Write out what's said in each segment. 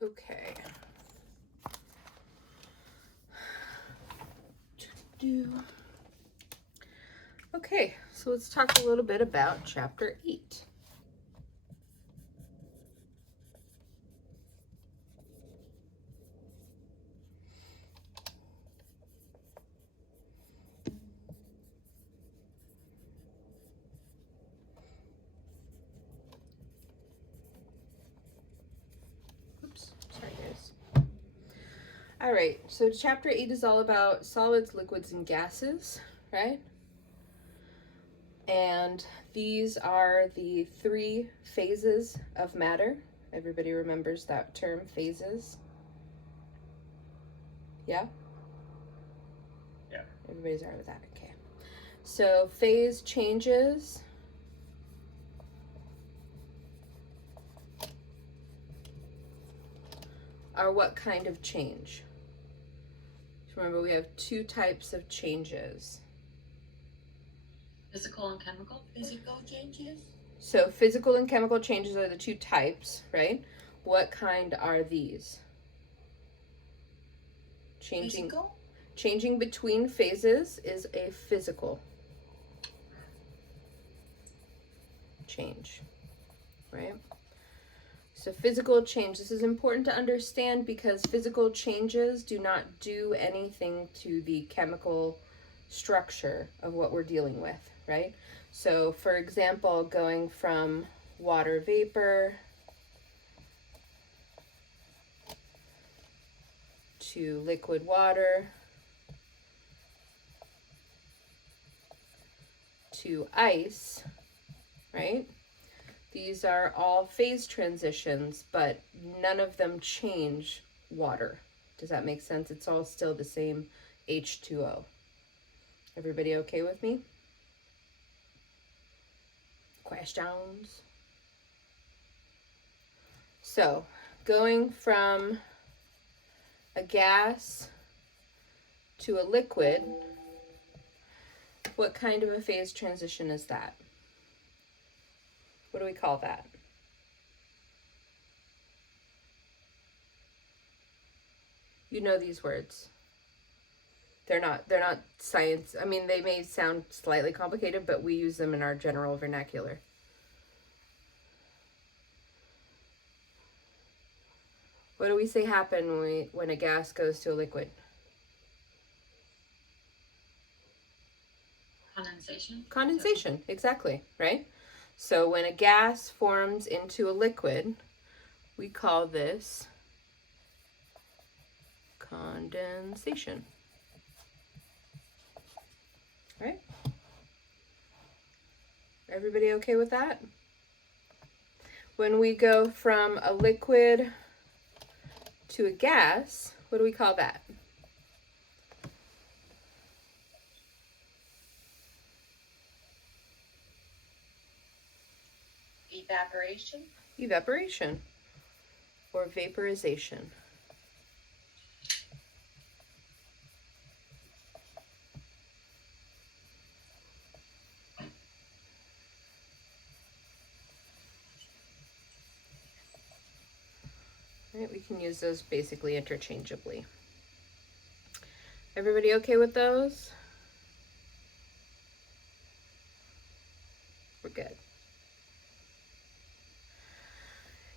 Okay. Okay, so let's talk a little bit about Chapter 8. Oops, sorry guys. All right, so Chapter 8 is all about solids, liquids, and gases, right? And these are the 3 phases of matter. Everybody remembers that term, phases? Yeah? Yeah. Everybody's all right with that, okay. So phase changes are what kind of change? Remember, we have 2 types of changes. Physical and chemical? Physical changes? So physical and chemical changes are the 2 types, right? What kind are these? Physical? Changing between phases is a physical change, right? So physical change, this is important to understand because physical changes do not do anything to the chemical structure of what we're dealing with, right? So for example, going from water vapor to liquid water to ice, right? These are all phase transitions, but none of them change water. Does that make sense? It's all still the same H2O. Everybody okay with me? Questions? So, going from a gas to a liquid, what kind of a phase transition is that? What do we call that? You know these words. They're not science. I mean, they may sound slightly complicated, but we use them in our general vernacular. What do we say happen when a gas goes to a liquid? Condensation? Condensation, exactly, right? So when a gas forms into a liquid, we call this condensation, right? Everybody okay with that? When we go from a liquid to a gas, what do we call that? Evaporation? Evaporation or vaporization. Right, we can use those basically interchangeably. Everybody okay with those? We're good.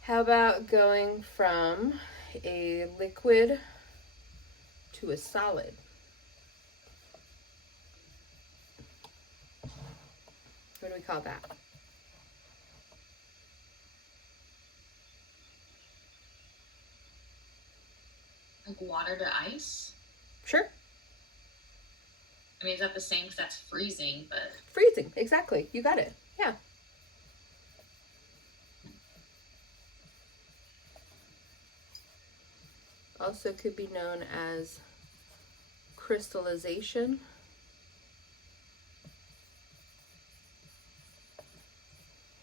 How about going from a liquid to a solid? What do we call that? Like water to ice? Sure. I mean, is that the same? Because that's freezing, but... Freezing, exactly. You got it. Yeah. Also could be known as crystallization.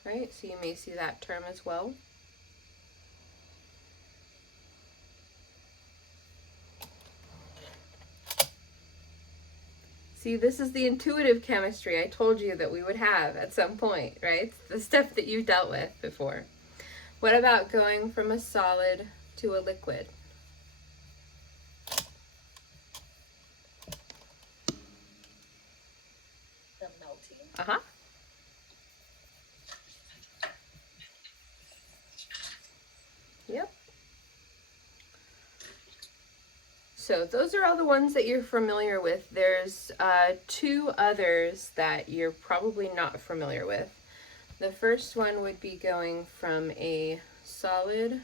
Right, so you may see that term as well. See, this is the intuitive chemistry I told you that we would have at some point, right? It's the stuff that you've dealt with before. What about going from a solid to a liquid? The melting. Uh-huh. Yep. So those are all the ones that you're familiar with. There's two others that you're probably not familiar with. The first one would be going from a solid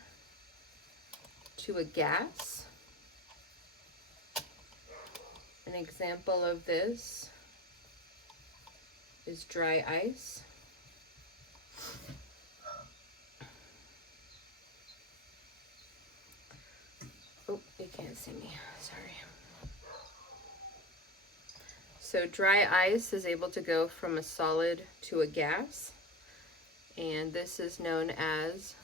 to a gas. An example of this is dry ice. Oh, you can't see me, sorry. So dry ice is able to go from a solid to a gas, and this is known as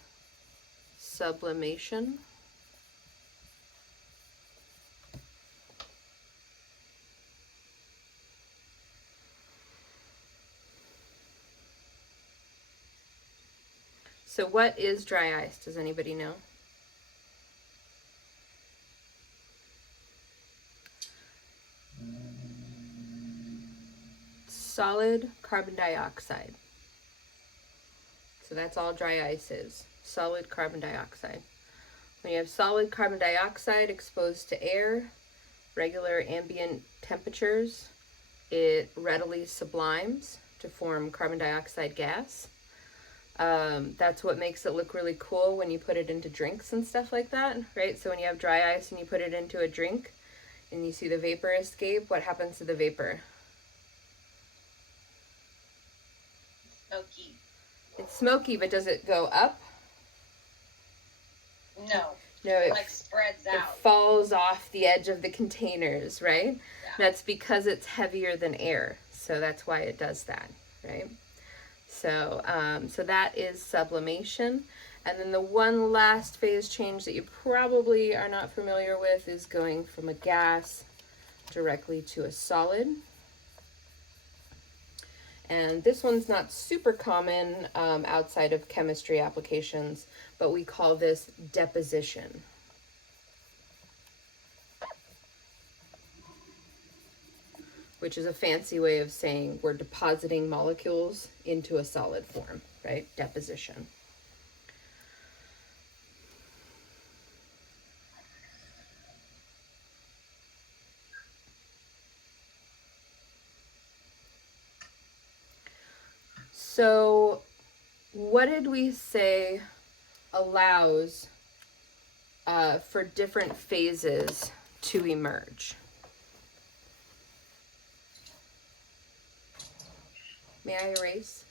sublimation. So what is dry ice? Does anybody know? Solid carbon dioxide. So that's all dry ice is, solid carbon dioxide. When you have solid carbon dioxide exposed to air, regular ambient temperatures, it readily sublimes to form carbon dioxide gas. That's what makes it look really cool when you put it into drinks and stuff like that, right? So when you have dry ice and you put it into a drink and you see the vapor escape, what happens to the vapor? Smoky. It's smoky, but does it go up? No. No, it Like spreads it out. falls off the edge of the containers, right? Yeah. That's because it's heavier than air, so that's why it does that, right? So, so that is sublimation. And then the one last phase change that you probably are not familiar with is going from a gas directly to a solid. And this one's not super common outside of chemistry applications, but we call this deposition. Which is a fancy way of saying we're depositing molecules into a solid form, right? Deposition. So what did we say allows for different phases to emerge? May I erase?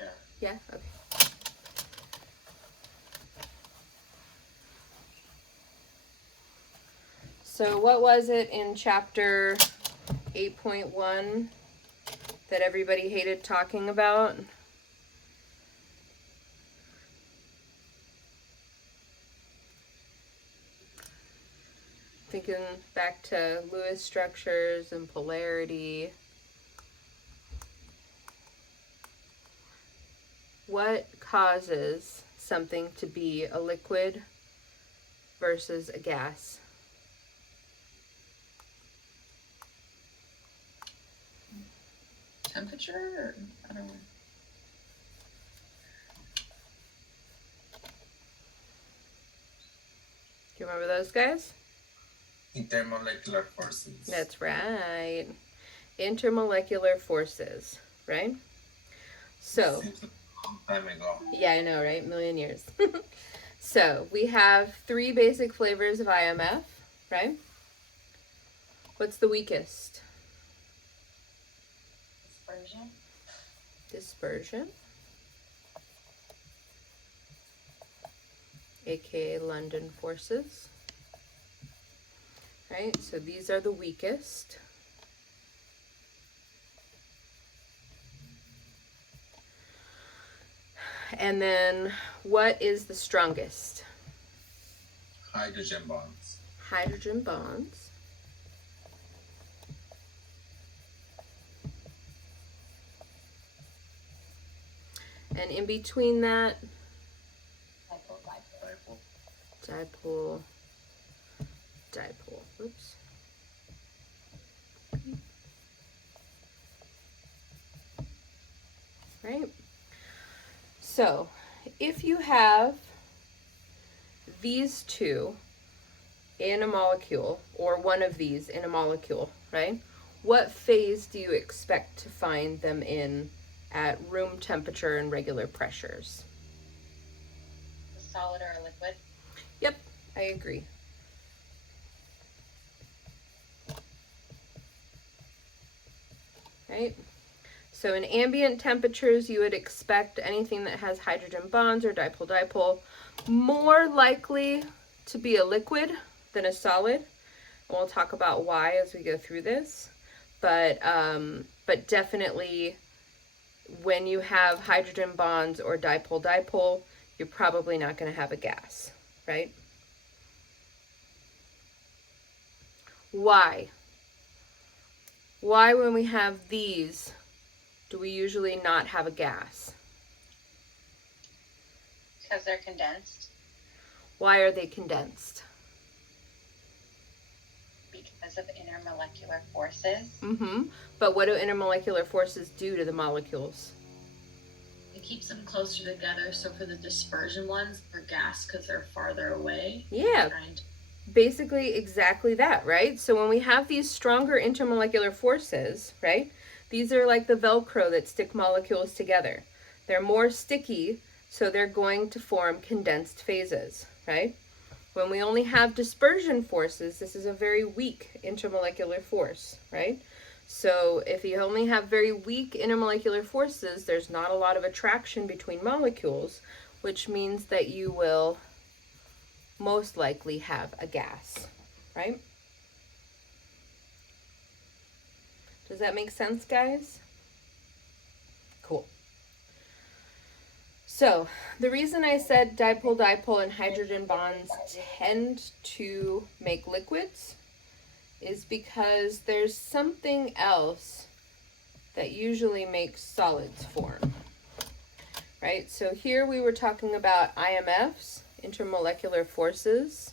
Yeah. Yeah? Okay. So what was it in chapter 8.1 that everybody hated talking about? Thinking back to Lewis structures and polarity. What causes something to be a liquid versus a gas? Temperature? Or, I don't know. Do you remember those guys? Intermolecular forces. That's right. Intermolecular forces, right? So, Seems like a long time ago. yeah, I know, right? 1,000,000 years. So, we have 3 basic flavors of IMF, right? What's the weakest? Dispersion. Dispersion. AKA London forces. Right? So these are the weakest. And then what is the strongest? Hydrogen bonds. Hydrogen bonds. And in between that, Electrolyte. Dipole. Dipole. Whoops. Right? So, if you have these two in a molecule, or one of these in a molecule, right? What phase do you expect to find them in at room temperature and regular pressures? A solid or a liquid? Yep, I agree. Right? So in ambient temperatures, you would expect anything that has hydrogen bonds or dipole-dipole more likely to be a liquid than a solid. And we'll talk about why as we go through this. But definitely when you have hydrogen bonds or dipole-dipole, you're probably not going to have a gas, right? Why? Why when we have these do we usually not have a gas? Because they're condensed. Why are they condensed? Because of intermolecular forces. But what do intermolecular forces do to the molecules? It keeps them closer together, so for the dispersion ones, they're gas because they're farther away. Yeah, basically exactly that, right? So when we have these stronger intermolecular forces, right, these are like the Velcro that stick molecules together. They're more sticky, so they're going to form condensed phases, right? When we only have dispersion forces, this is a very weak intermolecular force, right? So if you only have very weak intermolecular forces, there's not a lot of attraction between molecules, which means that you will most likely have a gas, right? Does that make sense, guys? Cool. So, the reason I said dipole-dipole and hydrogen bonds tend to make liquids is because there's something else that usually makes solids form, right? So here we were talking about IMFs, intermolecular forces,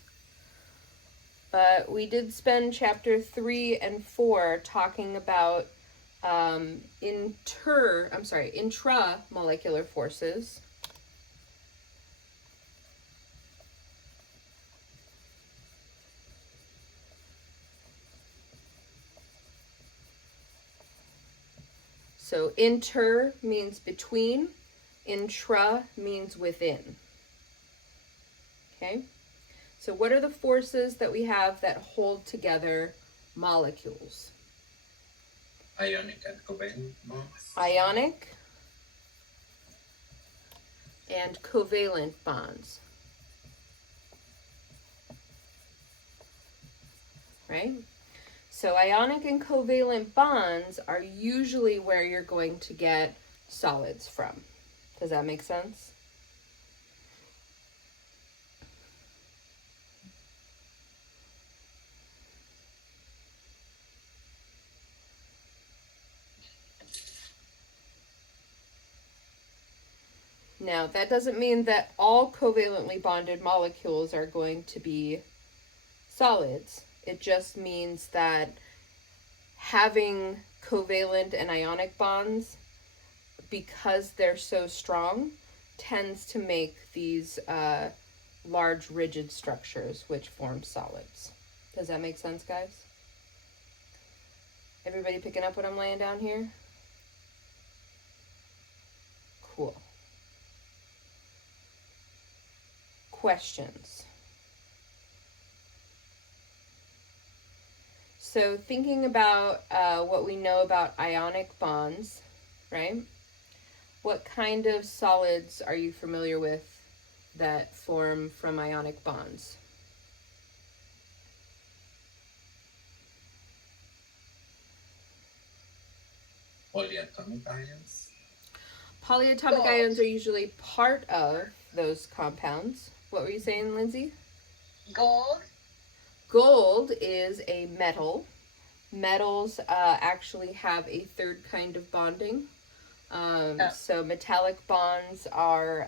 but we did spend chapter 3 and 4 talking about intramolecular forces. So inter means between, intra means within. Okay? So what are the forces that we have that hold together molecules? Ionic and covalent bonds. Ionic and covalent bonds. Right? So ionic and covalent bonds are usually where you're going to get solids from. Does that make sense? Now, that doesn't mean that all covalently bonded molecules are going to be solids. It just means that having covalent and ionic bonds, because they're so strong, tends to make these large rigid structures which form solids. Does that make sense, guys? Everybody picking up what I'm laying down here? Cool. Questions? So thinking about what we know about ionic bonds, right? What kind of solids are you familiar with that form from ionic bonds? Polyatomic ions. Polyatomic ions are usually part of those compounds. What were you saying, Lindsay? Gold. Gold is a metal. Metals actually have a third kind of bonding. So metallic bonds are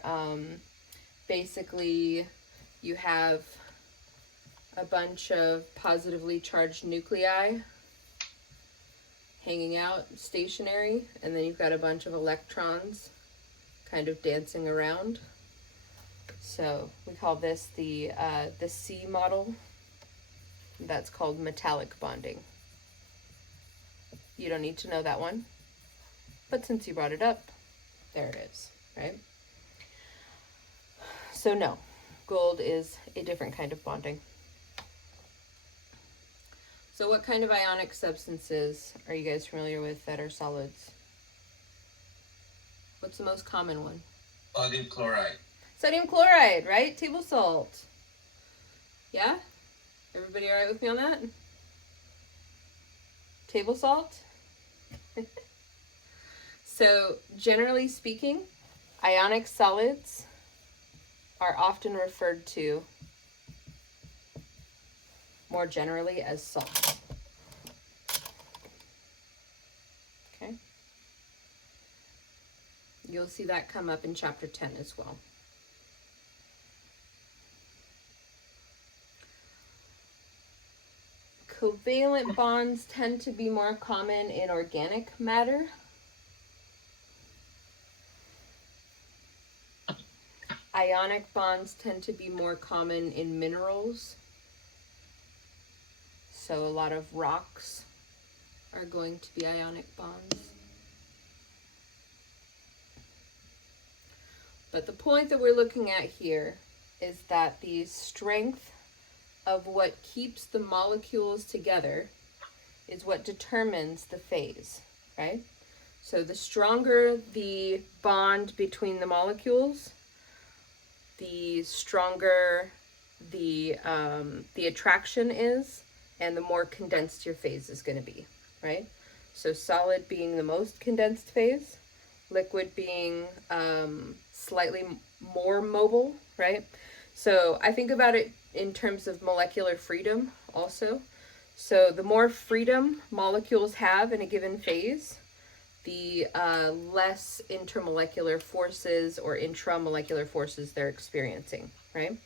basically you have a bunch of positively charged nuclei hanging out stationary, and then you've got a bunch of electrons kind of dancing around. So we call this the C model. That's called metallic bonding. You don't need to know that one, but since you brought it up, there it is, right? So no, gold is a different kind of bonding. So what kind of ionic substances are you guys familiar with that are solids? What's the most common one? Sodium chloride. Sodium chloride, right? Table salt. Yeah? Everybody all right with me on that? Table salt? So, generally speaking, ionic solids are often referred to more generally as salt. Okay? You'll see that come up in chapter 10 as well. Covalent bonds tend to be more common in organic matter. Ionic bonds tend to be more common in minerals. So a lot of rocks are going to be ionic bonds. But the point that we're looking at here is that the strength of what keeps the molecules together is what determines the phase, right? So the stronger the bond between the molecules, the stronger the attraction is, and the more condensed your phase is going to be, right? So solid being the most condensed phase, liquid being slightly more mobile, right? So I think about it in terms of molecular freedom also. So the more freedom molecules have in a given phase, the less intermolecular forces or intramolecular forces they're experiencing, right?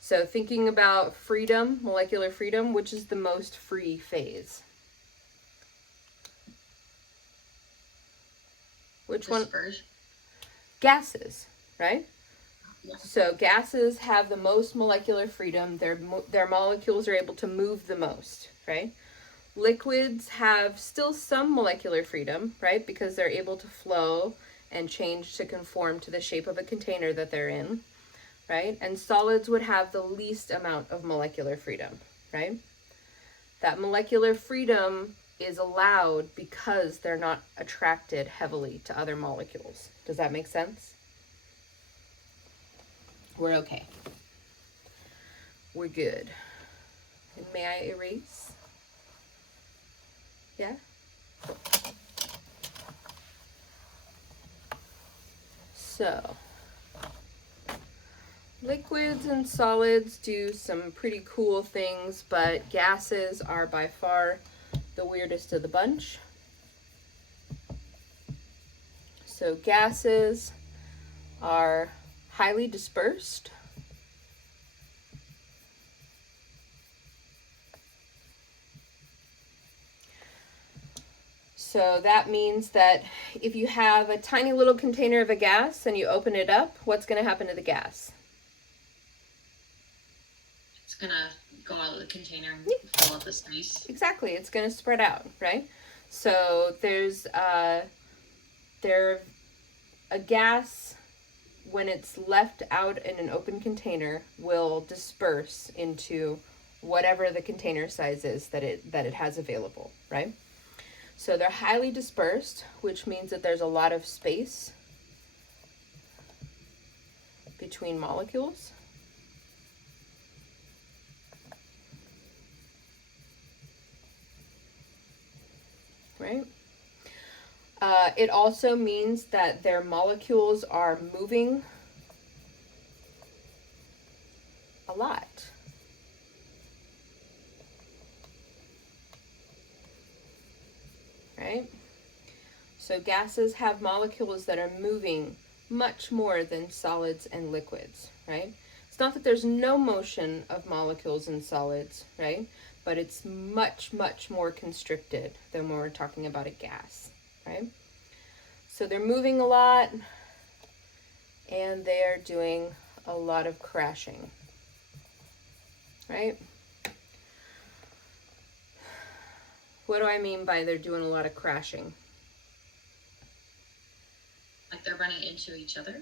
So thinking about freedom, molecular freedom, which is the most free phase? Which Dispersion. one? Gases, right? Yeah. So gases have the most molecular freedom. Their molecules are able to move the most, right? Liquids have still some molecular freedom, right? Because they're able to flow and change to conform to the shape of a container that they're in, right? And solids would have the least amount of molecular freedom, right? That molecular freedom is allowed because they're not attracted heavily to other molecules. Does that make sense? We're okay. We're good. And may I erase? Yeah? So, liquids and solids do some pretty cool things, but gases are by far the weirdest of the bunch. So gases are highly dispersed. So that means that if you have a tiny little container of a gas and you open it up, what's going to happen to the gas? It's gonna go out of the container and fill up the space. Exactly, it's going to spread out, right? So there's a gas, when it's left out in an open container, will disperse into whatever the container size is that it has available, right? So they're highly dispersed, which means that there's a lot of space between molecules. Right? It also means that their molecules are moving a lot. Right? So gases have molecules that are moving much more than solids and liquids, right? It's not that there's no motion of molecules in solids, right? But it's much, much more constricted than when we're talking about a gas, right? So they're moving a lot, and they're doing a lot of crashing, right? What do I mean by they're doing a lot of crashing? Like they're running into each other?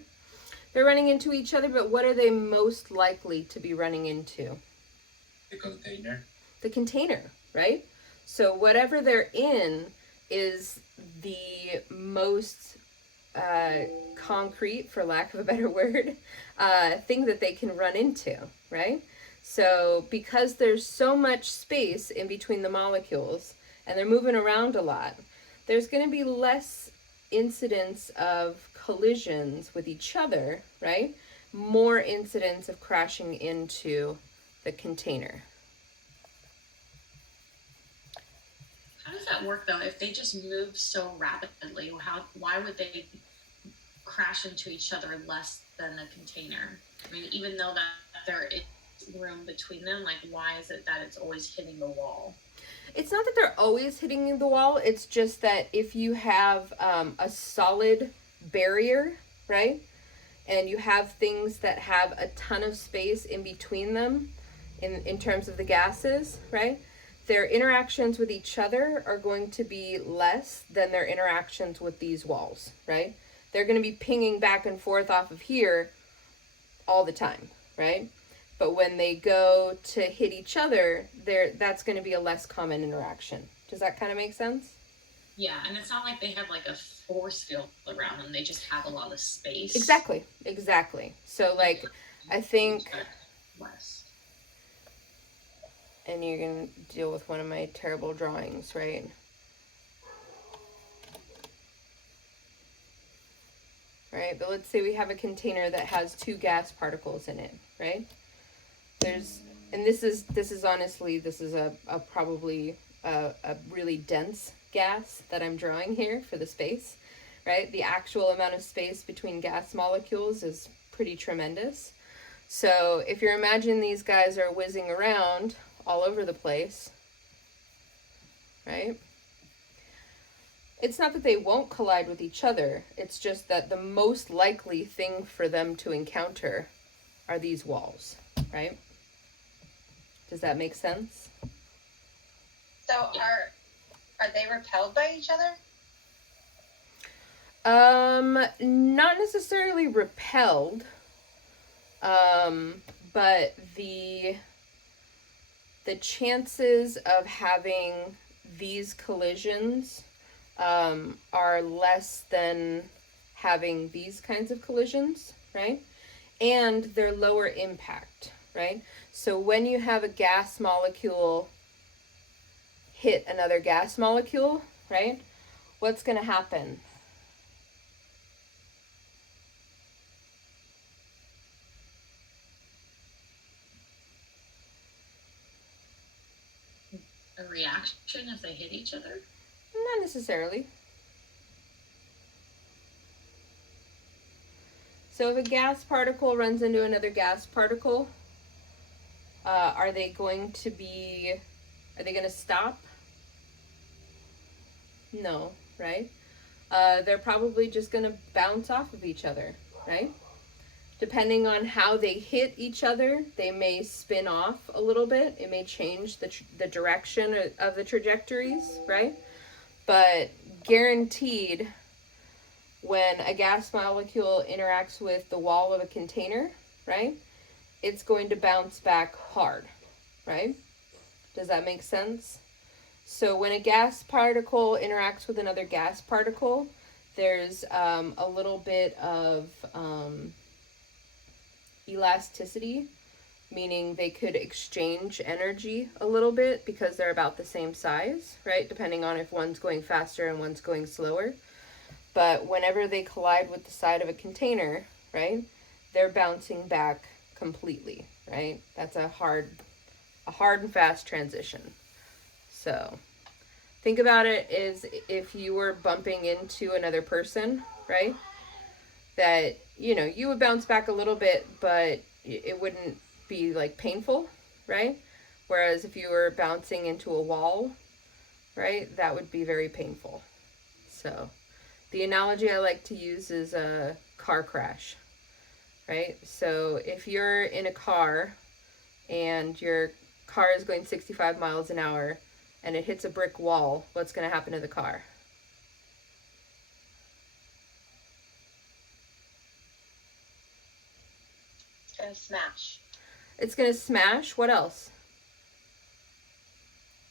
They're running into each other, but what are they most likely to be running into? The container. The container, right? So whatever they're in is the most concrete, for lack of a better word, thing that they can run into, right? So because there's so much space in between the molecules and they're moving around a lot, there's going to be less incidence of collisions with each other, right? More incidence of crashing into the container. How does that work though? If they just move so rapidly, why would they crash into each other less than the container? I mean, even though that there is room between them, like why is it that it's always hitting the wall? It's not that they're always hitting the wall. It's just that if you have a solid barrier, right? And you have things that have a ton of space in between them in terms of the gases, right? Their interactions with each other are going to be less than their interactions with these walls, right? They're going to be pinging back and forth off of here all the time, right? But when they go to hit each other, that's going to be a less common interaction. Does that kind of make sense? Yeah, and it's not like they have like a force field around them. They just have a lot of space. Exactly. So like, I think, Less. and you're going to deal with one of my terrible drawings, right? Right, but let's say we have a container that has 2 gas particles in it, right? And this is honestly, this is a probably a really dense gas that I'm drawing here for the space, right? The actual amount of space between gas molecules is pretty tremendous. So if you're imagining these guys are whizzing around all over the place, right? It's not that they won't collide with each other. It's just that the most likely thing for them to encounter are these walls, right? Does that make sense? So are they repelled by each other? Not necessarily repelled, but the chances of having these collisions are less than having these kinds of collisions, right? And they're lower impact, right? So when you have a gas molecule hit another gas molecule, right? What's going to happen? A reaction if they hit each other? Not necessarily. So if a gas particle runs into another gas particle, are they going to stop? No, right? They're probably just going to bounce off of each other, right? Depending on how they hit each other, they may spin off a little bit. It may change the direction of the trajectories, right? But guaranteed, when a gas molecule interacts with the wall of a container, right, it's going to bounce back hard, right? Does that make sense? So when a gas particle interacts with another gas particle, there's a little bit of elasticity, meaning they could exchange energy a little bit because they're about the same size, right? Depending on if one's going faster and one's going slower. But whenever they collide with the side of a container, right, they're bouncing back completely, right? That's a hard and fast transition. So think about it as if you were bumping into another person, right? that, you know, you would bounce back a little bit, but it wouldn't be like painful, right? Whereas if you were bouncing into a wall, right, that would be very painful. So the analogy I like to use is a car crash, right? So if you're in a car and your car is going 65 miles an hour and it hits a brick wall, what's going to happen to the car? It's gonna smash. It's going to smash. What else?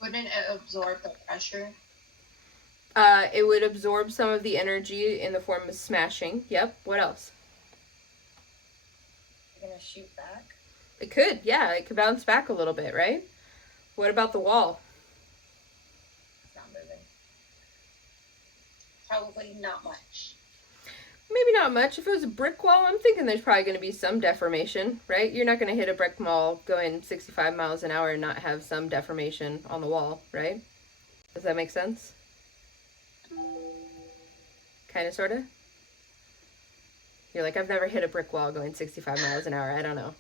Wouldn't it absorb the pressure? It would absorb some of the energy in the form of smashing. Yep. What else? You're gonna shoot back? It could. Yeah, it could bounce back a little bit, right? What about the wall? It's not moving. Probably not much. Maybe not much. If it was a brick wall, I'm thinking there's probably going to be some deformation, right? You're not going to hit a brick wall going 65 miles an hour and not have some deformation on the wall, right? Does that make sense? Kind of, sort of? You're like, I've never hit a brick wall going 65 miles an hour. I don't know.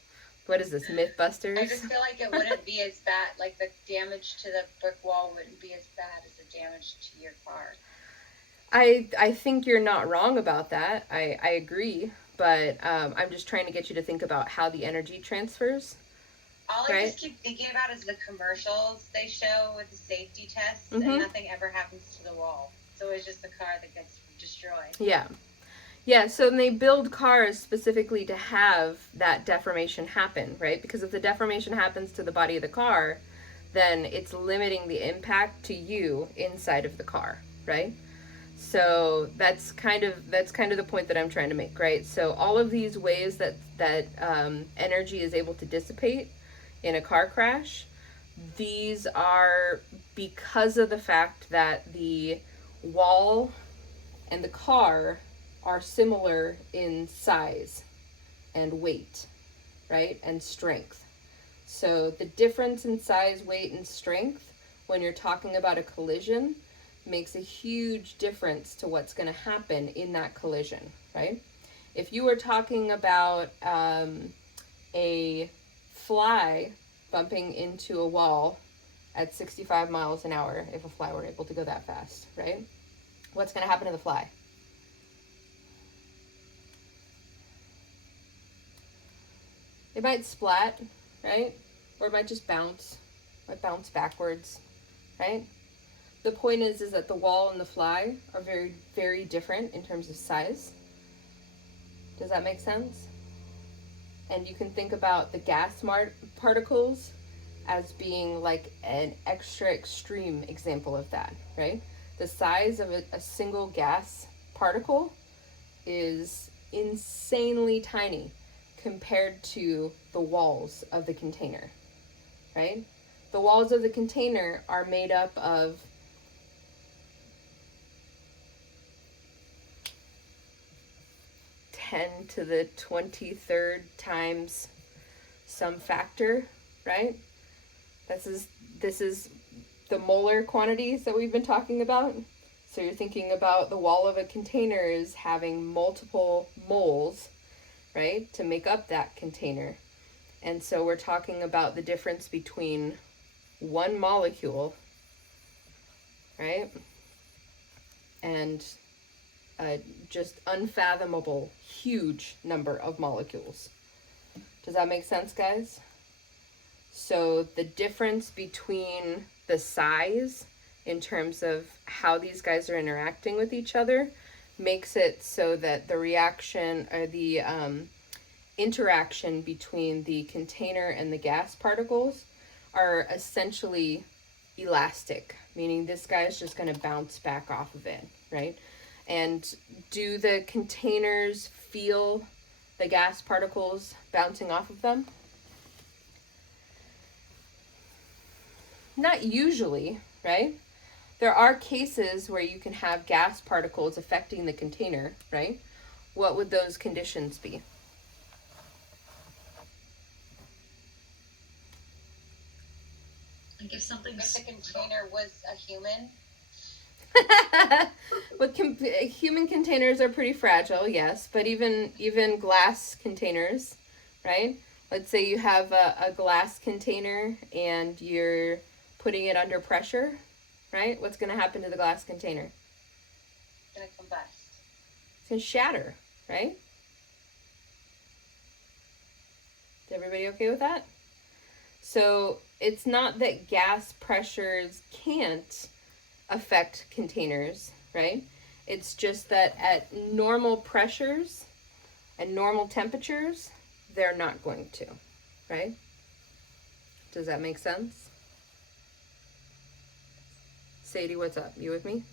What is this, Mythbusters? I just feel like it wouldn't be as bad, like the damage to the brick wall wouldn't be as bad as the damage to your car. I think you're not wrong about that. I agree. But I'm just trying to get you to think about how the energy transfers. All I Right. just keep thinking about is the commercials they show with the safety tests, Mhm. and nothing ever happens to the wall. So it's just the car that gets destroyed. Yeah. Yeah, so they build cars specifically to have that deformation happen, right? Because if the deformation happens to the body of the car, then it's limiting the impact to you inside of the car, right? So that's kind of the point that I'm trying to make, right? So all of these ways that energy is able to dissipate in a car crash, these are because of the fact that the wall and the car are similar in size and weight, right? And strength. So the difference in size, weight, and strength when you're talking about a collision makes a huge difference to what's going to happen in that collision, right? If you were talking about a fly bumping into a wall at 65 miles an hour, if a fly were able to go that fast, right? What's going to happen to the fly? It might splat, right? Or it might just bounce. It might bounce backwards, right? The point is that the wall and the fly are very, very different in terms of size. Does that make sense? And you can think about the gas particles as being like an extra extreme example of that, right? The size of a single gas particle is insanely tiny compared to the walls of the container, right? The walls of the container are made up of 10 to the 23rd times some factor, right? This is the molar quantities that we've been talking about. So you're thinking about the wall of a container is having multiple moles, right, to make up that container. And so we're talking about the difference between one molecule, right, and a just unfathomable, huge number of molecules. Does that make sense, guys? So the difference between the size in terms of how these guys are interacting with each other makes it so that the reaction or the interaction between the container and the gas particles are essentially elastic, meaning this guy is just going to bounce back off of it, right? And do the containers feel the gas particles bouncing off of them? Not usually, right? There are cases where you can have gas particles affecting the container, right? What would those conditions be? Like if If something's the container was a human, But human containers are pretty fragile, yes, but even glass containers, right? Let's say you have a glass container and you're putting it under pressure, right? What's going to happen to the glass container? It's gonna combust. It's going to shatter, right? Is everybody okay with that? So it's not that gas pressures can't affect containers, right? It's just that at normal pressures and normal temperatures, they're not going to, right? Does that make sense? Sadie, what's up? You with me?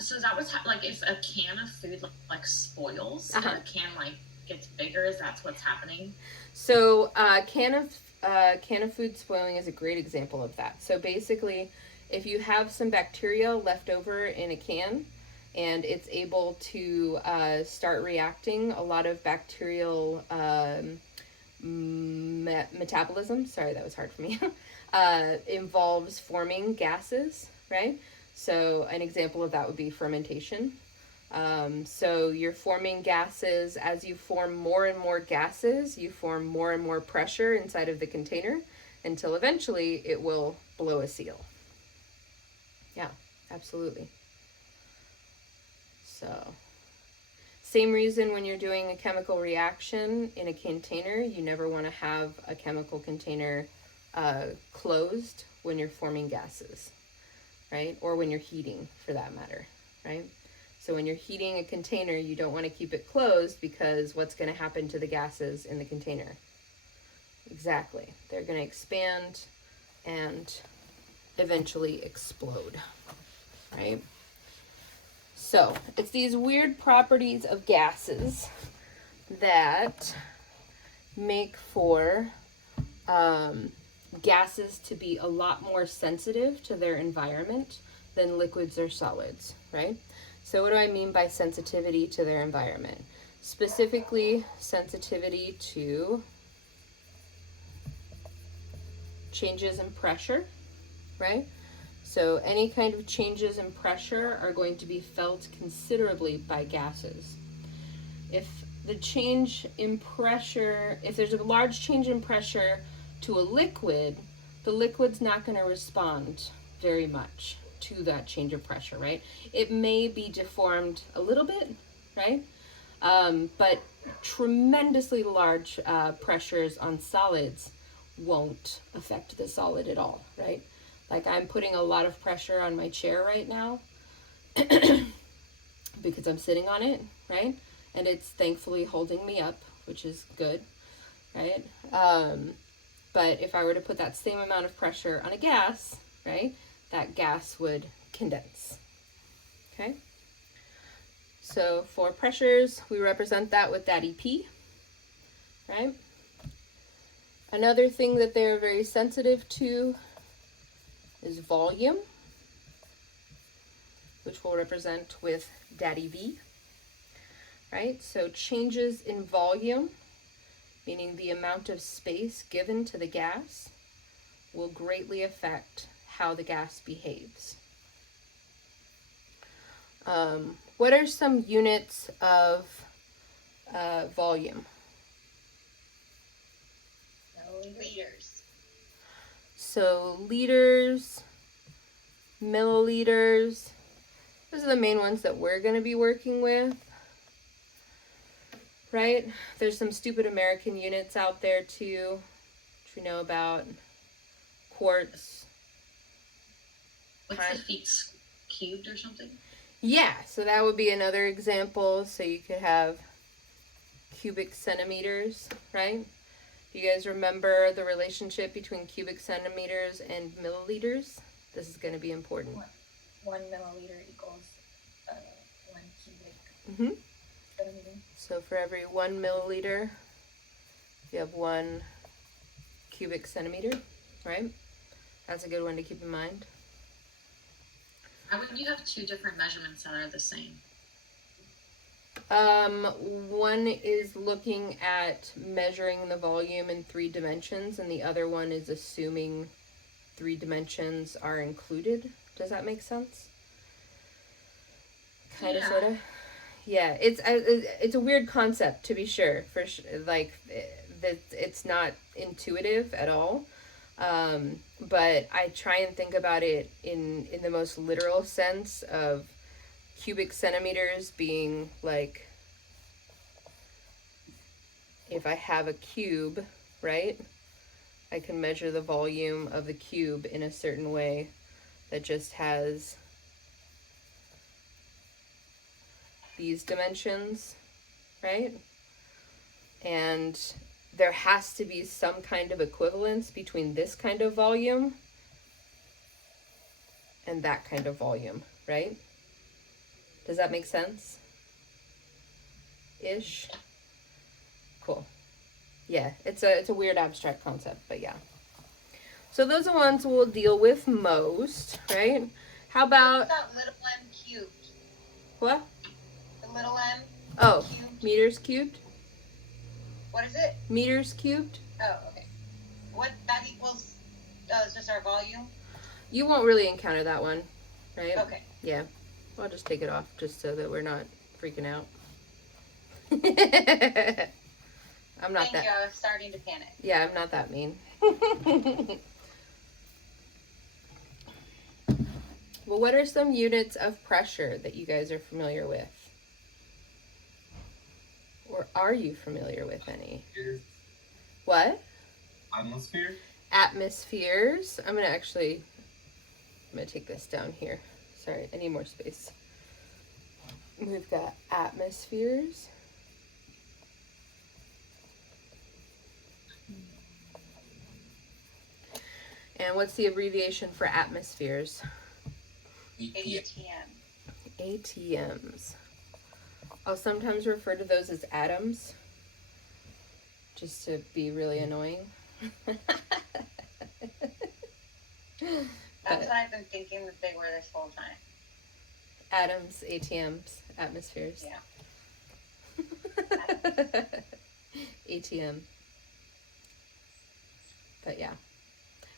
So is that what's like if a can of food like spoils, or a can like gets bigger, is that what's happening? So can of food spoiling is a great example of that. So basically, if you have some bacteria left over in a can and it's able to start reacting, a lot of bacterial metabolism, sorry, that was hard for me, involves forming gases, right? So an example of that would be fermentation. So you're forming gases. As you form more and more gases, you form more and more pressure inside of the container until eventually it will blow a seal. Yeah, absolutely. So, same reason when you're doing a chemical reaction in a container, you never want to have a chemical container closed when you're forming gases, right? Or when you're heating, for that matter, right? So when you're heating a container, you don't want to keep it closed because what's going to happen to the gases in the container? Exactly. They're going to expand and eventually explode, right? So it's these weird properties of gases that make for gases to be a lot more sensitive to their environment than liquids or solids, right? So what do I mean by sensitivity to their environment? Specifically, sensitivity to changes in pressure, right? So any kind of changes in pressure are going to be felt considerably by gases. If the change in pressure, if there's a large change in pressure to a liquid, the liquid's not going to respond very much to that change of pressure, right? It may be deformed a little bit, right? But tremendously large pressures on solids won't affect the solid at all, right? Like I'm putting a lot of pressure on my chair right now because I'm sitting on it, right? And it's thankfully holding me up, which is good, right? But if I were to put that same amount of pressure on a gas, right, that gas would condense, okay? So for pressures, we represent that with that EP, right? Another thing that they're very sensitive to is volume, which we'll represent with daddy V, right? So changes in volume, meaning the amount of space given to the gas, will greatly affect how the gas behaves. What are some units of volume? Liters. So liters, milliliters, those are the main ones that we're going to be working with, right? There's some stupid American units out there too, which we know about. Quarts. What's the feet cubed or something? Yeah, so that would be another example. So you could have cubic centimeters, right? Do you guys remember the relationship between cubic centimeters and milliliters? This is going to be important. 1 milliliter equals 1 cubic centimeter. So for every 1 milliliter, you have 1 cubic centimeter, right? That's a good one to keep in mind. How would you have two different measurements that are the same? One is looking at measuring the volume in 3 dimensions, and the other one is assuming 3 dimensions are included. Does that make sense? Kind of, Yeah. sort of. Yeah, it's a weird concept, to be sure. Like, it's not intuitive at all. But I try and think about it in the most literal sense of cubic centimeters being like, if I have a cube, right? I can measure the volume of the cube in a certain way that just has these dimensions, right? And there has to be some kind of equivalence between this kind of volume and that kind of volume, right? Does that make sense? Ish? Cool. Yeah, it's a weird abstract concept, but yeah. So those are ones we'll deal with most, right? How about... What's that little m cubed? What? The little m Oh, cubed? meters cubed? What is it? Meters cubed? Oh, okay. What that equals, is just our volume? You won't really encounter that one, right? Okay. Yeah. I'll just take it off just so that we're not freaking out. I'm not Thank you, I was starting to panic. Yeah, I'm not that mean. Well, what are some units of pressure that you guys are familiar with? Or are you familiar with any? What? Atmosphere? Atmospheres. I'm gonna take this down here. Sorry, I need more space. We've got atmospheres. And what's the abbreviation for atmospheres? ATM. ATMs. I'll sometimes refer to those as atoms, just to be really annoying. That's what I've been thinking that they were this whole time. Atoms, ATMs, atmospheres. Yeah. ATM. But yeah.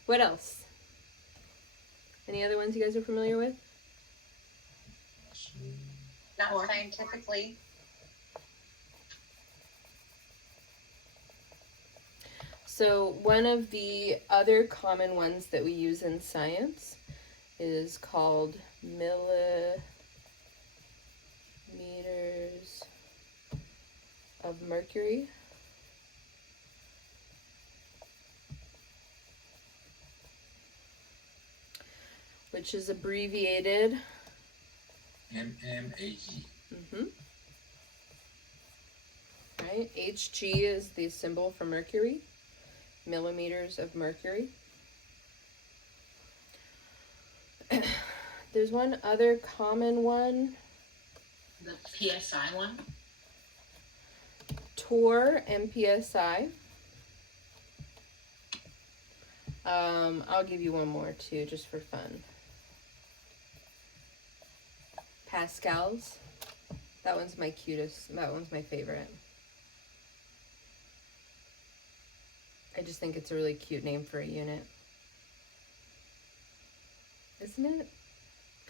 What else? Any other ones you guys are familiar with? Not scientifically. So one of the other common ones that we use in science is called millimeters of mercury. Which is abbreviated mmAg. Right? Hg is the symbol for mercury. Millimeters of mercury. There's one other common one. The PSI one? Torr, MPSI. I'll give you one more too, just for fun. Pascals. That one's my cutest. That one's my favorite. I just think it's a really cute name for a unit. Isn't it?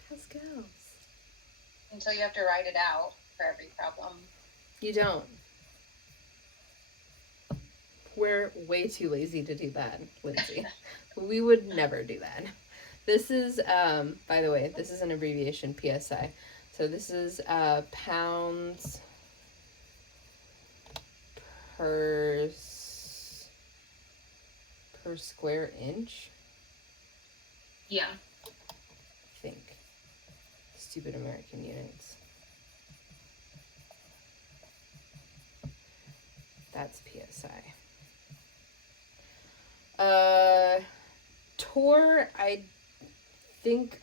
Pascals. Until you have to write it out for every problem. You don't. We're way too lazy to do that, Lindsay. We would never do that. This is, by the way, this is an abbreviation, PSI. So this is pounds per square inch. Yeah. I think. Stupid American units. That's PSI. Torr, I think,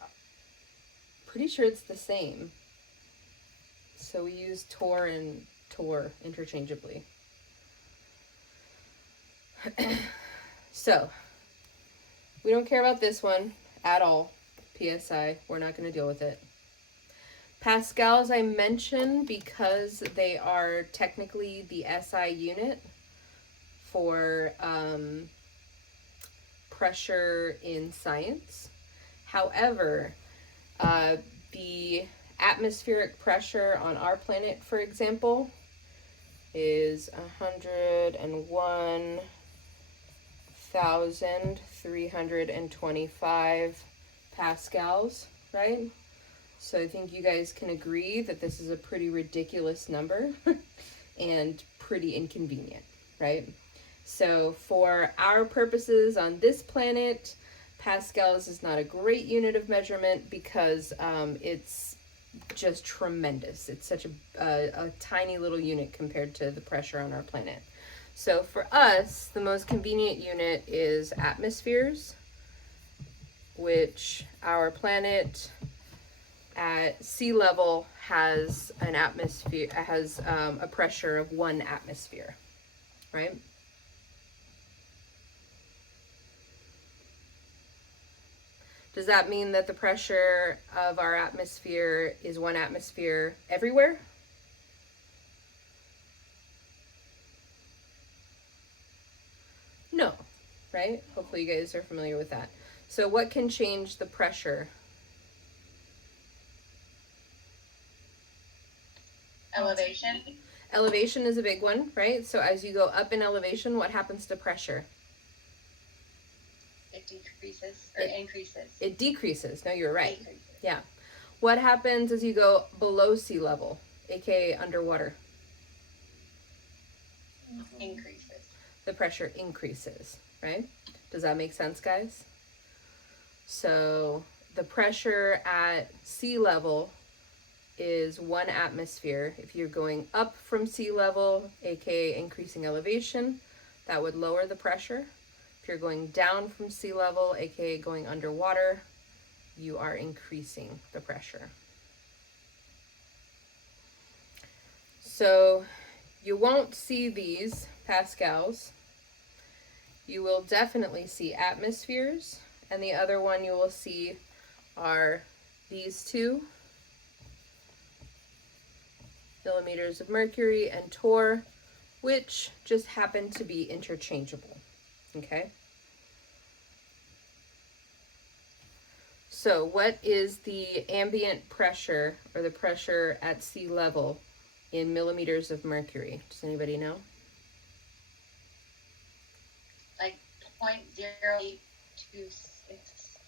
pretty sure it's the same. So we use torr and torr interchangeably. So, we don't care about this one at all. PSI, we're not going to deal with it. Pascals I mention because they are technically the SI unit for pressure in science. However, the atmospheric pressure on our planet, for example, is 101,325 pascals, right? So I think you guys can agree that this is a pretty ridiculous number and pretty inconvenient, right? So for our purposes on this planet, pascals is not a great unit of measurement because it's just tremendous. It's such a tiny little unit compared to the pressure on our planet. So for us, the most convenient unit is atmospheres, which our planet at sea level has an atmosphere, has a pressure of 1 atmosphere, right? Does that mean that the pressure of our atmosphere is 1 atmosphere everywhere? No, right? Hopefully you guys are familiar with that. So what can change the pressure? Elevation. Elevation is a big one, right? So as you go up in elevation, what happens to pressure? It decreases or increases. It decreases. No, you're right. Decreases. Yeah. What happens as you go below sea level, aka underwater? Increases. The pressure increases, right? Does that make sense, guys? So the pressure at sea level is 1 atmosphere. If you're going up from sea level, aka increasing elevation, that would lower the pressure. If you're going down from sea level, aka going underwater, you are increasing the pressure. So you won't see these pascals. You will definitely see atmospheres, and the other one you will see are these two, millimeters of mercury and torr, which just happen to be interchangeable, okay? So what is the ambient pressure, or the pressure at sea level, in millimeters of mercury? Does anybody know? Like 0.0826.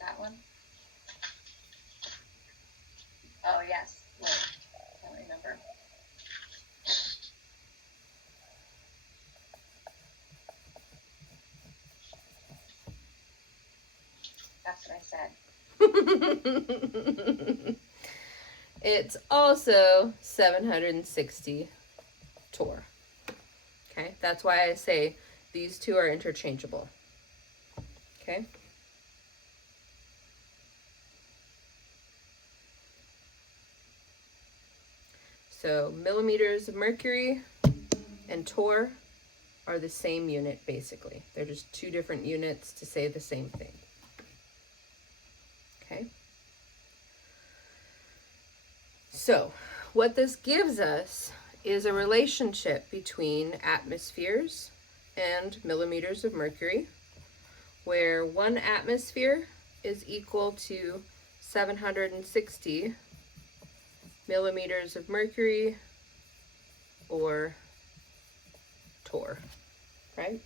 That one. Oh yes. Wait. I don't remember. That's what I said. It's also 760 torr. Okay, that's why I say these two are interchangeable. Okay. So millimeters of mercury and torr are the same unit, basically. They're just two different units to say the same thing. Okay. So what this gives us is a relationship between atmospheres and millimeters of mercury, where 1 atmosphere is equal to 760 millimeters of mercury, or torr, right?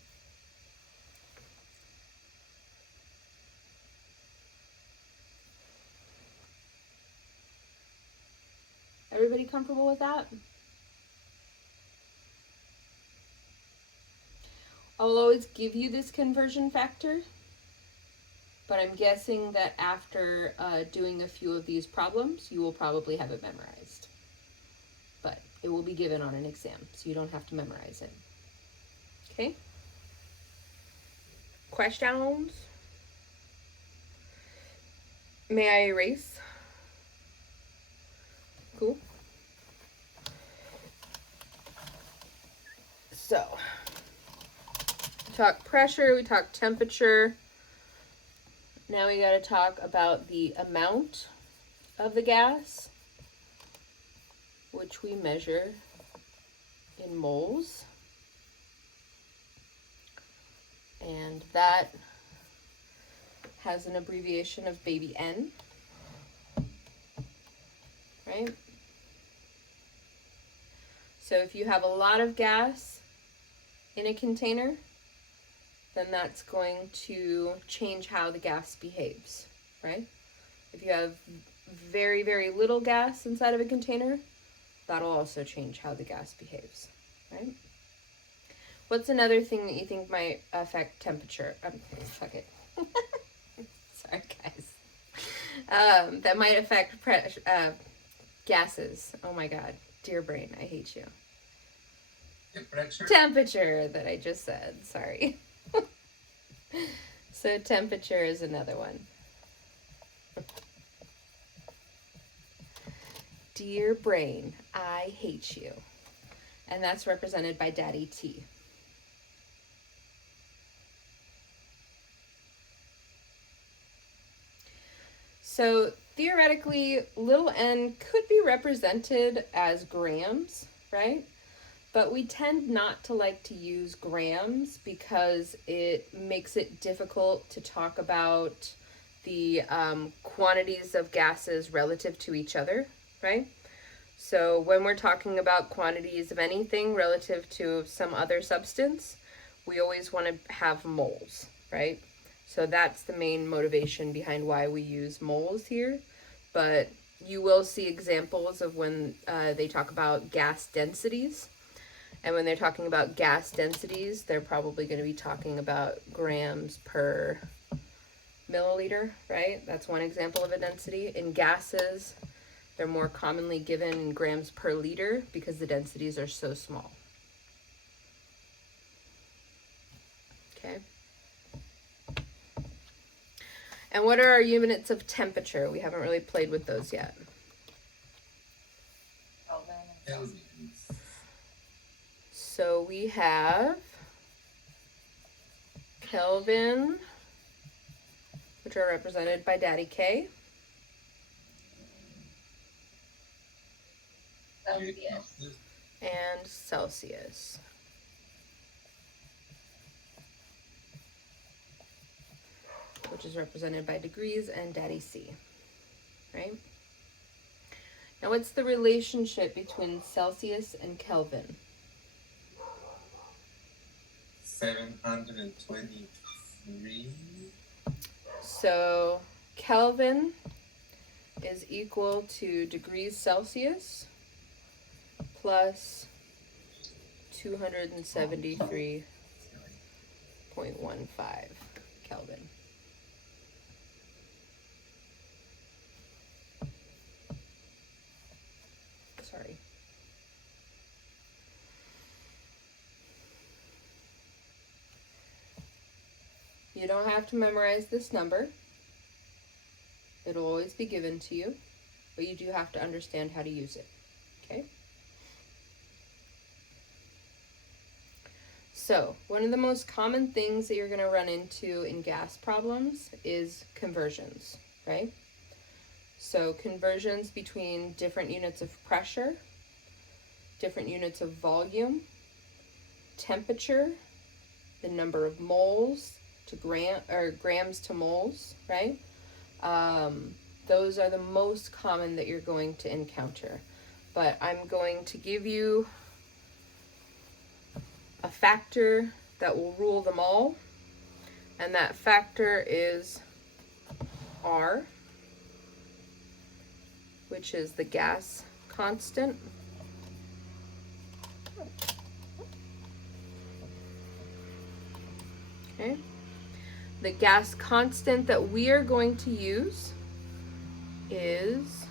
Everybody comfortable with that? I'll always give you this conversion factor, but I'm guessing that after doing a few of these problems, you will probably have it memorized. But it will be given on an exam, so you don't have to memorize it. Okay? Questions? May I erase? Cool. So, we talk pressure, we talk temperature. Now we got to talk about the amount of the gas, which we measure in moles. And that has an abbreviation of baby N. right? So if you have a lot of gas in a container, then that's going to change how the gas behaves, right? If you have very, very little gas inside of a container, that'll also change how the gas behaves, right? What's another thing that you think might affect temperature? Fuck it. Sorry, guys. That might affect gases. Oh my god. Dear brain, I hate you. Temperature. Temperature that I just said. Sorry. So temperature is another one. Dear brain, I hate you. And that's represented by Daddy T. So theoretically, little n could be represented as grams, right? But we tend not to like to use grams because it makes it difficult to talk about the quantities of gases relative to each other, right? So when we're talking about quantities of anything relative to some other substance, we always want to have moles, right? So that's the main motivation behind why we use moles here. But you will see examples of when they talk about gas densities. And when they're talking about gas densities, they're probably going to be talking about grams per milliliter, right? That's one example of a density. In gases, they're more commonly given in grams per liter because the densities are so small. Okay. And what are our units of temperature? We haven't really played with those yet. Kelvin. So we have Kelvin, which are represented by Daddy K. Celsius. And Celsius. Which is represented by degrees and Daddy C, right? Now what's the relationship between Celsius and Kelvin? 723. So Kelvin is equal to degrees Celsius plus 273.15 Kelvin. Sorry. You don't have to memorize this number. It'll always be given to you, but you do have to understand how to use it, okay? So, one of the most common things that you're going to run into in gas problems is conversions, right? So, conversions between different units of pressure, different units of volume, temperature, the number of moles to grams to moles, right? Those are the most common that you're going to encounter. But I'm going to give you a factor that will rule them all, and that factor is R, which is the gas constant. Okay. The gas constant that we are going to use is,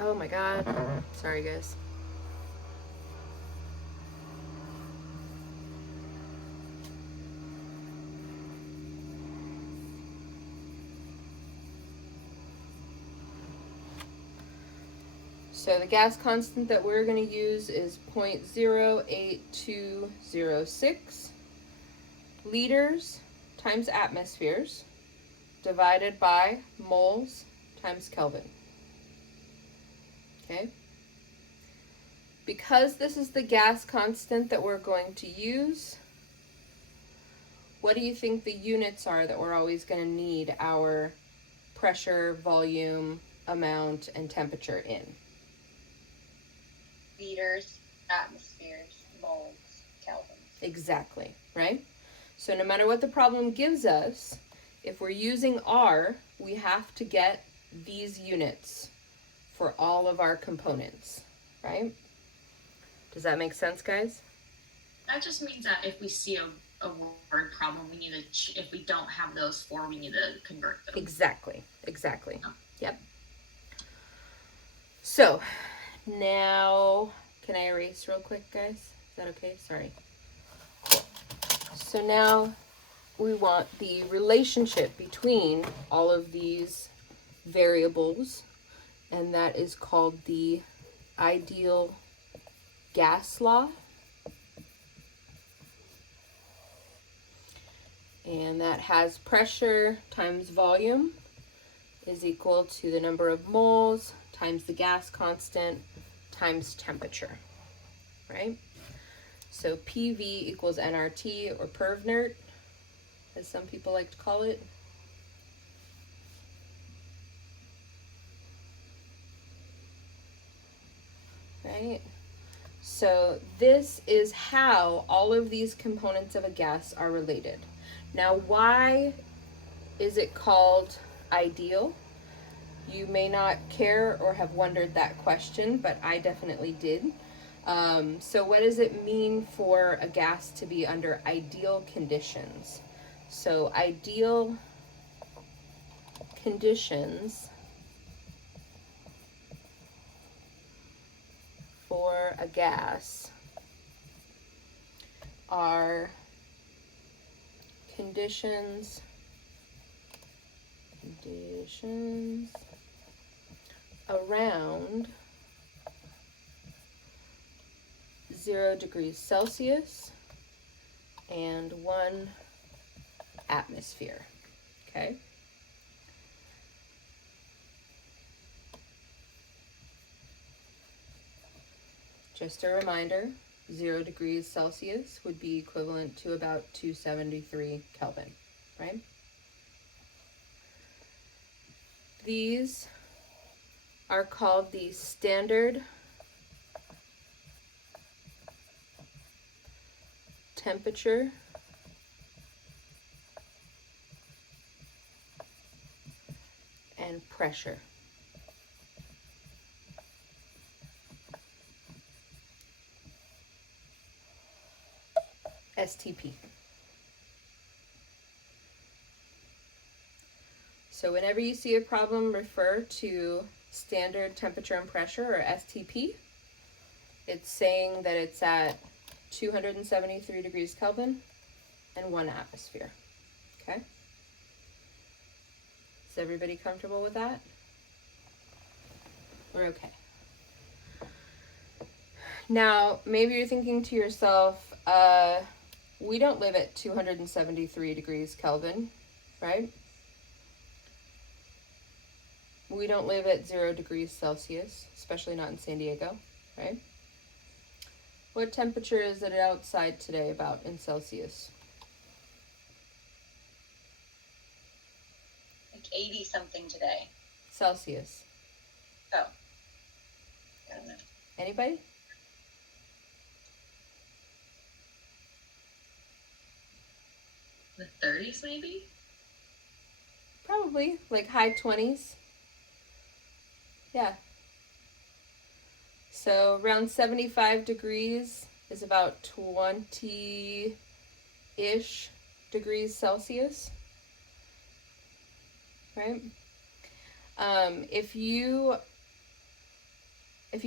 oh my god, sorry guys. So the gas constant that we're going to use is 0.08206 liters times atmospheres divided by moles times Kelvin. Okay? Because this is the gas constant that we're going to use, what do you think the units are that we're always going to need our pressure, volume, amount and temperature in? Liters, atmospheres, moles, kelvins. Exactly, right? So no matter what the problem gives us, if we're using R, we have to get these units for all of our components, right? Does that make sense, guys? That just means that if we see a word problem, we need to, if we don't have those four, we need to convert them. Exactly, exactly. Oh. Yep. So now, can I erase real quick, guys? Is that okay? Sorry. So now we want the relationship between all of these variables, and that is called the ideal gas law. And that has pressure times volume is equal to the number of moles times the gas constant times temperature, right? So PV equals nRT, or perv nert, as some people like to call it. Right? So this is how all of these components of a gas are related. Now, why is it called ideal? You may not care or have wondered that question, but I definitely did. So what does it mean for a gas to be under ideal conditions? So ideal conditions for a gas are conditions around 0 degrees Celsius and 1 atmosphere. Okay? Just a reminder, 0 degrees Celsius would be equivalent to about 273 Kelvin, right? These are called the standard temperature and pressure. STP. So whenever you see a problem, refer to standard temperature and pressure, or STP. It's saying that it's at 273 degrees Kelvin and 1 atmosphere. Okay? Is everybody comfortable with that? We're okay. Now, maybe you're thinking to yourself, we don't live at 273 degrees Kelvin, right? We don't live at 0 degrees Celsius, especially not in San Diego, right? What temperature is it outside today about in Celsius? Like 80 something today. Celsius. Oh. I don't know. Anybody? The 30s, maybe? Probably, like high 20s. Yeah. So around 75 degrees is about 20-ish degrees Celsius. Right? If you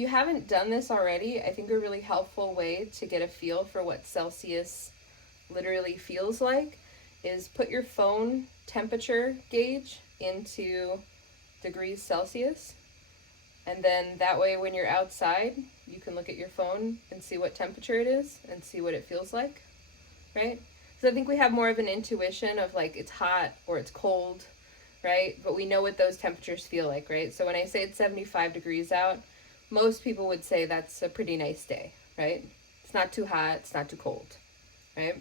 haven't done this already, I think a really helpful way to get a feel for what Celsius literally feels like is put your phone temperature gauge into degrees Celsius. And then that way when you're outside, you can look at your phone and see what temperature it is and see what it feels like, right? So I think we have more of an intuition of like it's hot or it's cold, right? But we know what those temperatures feel like, right? So when I say it's 75 degrees out, most people would say that's a pretty nice day, right? It's not too hot, it's not too cold, right?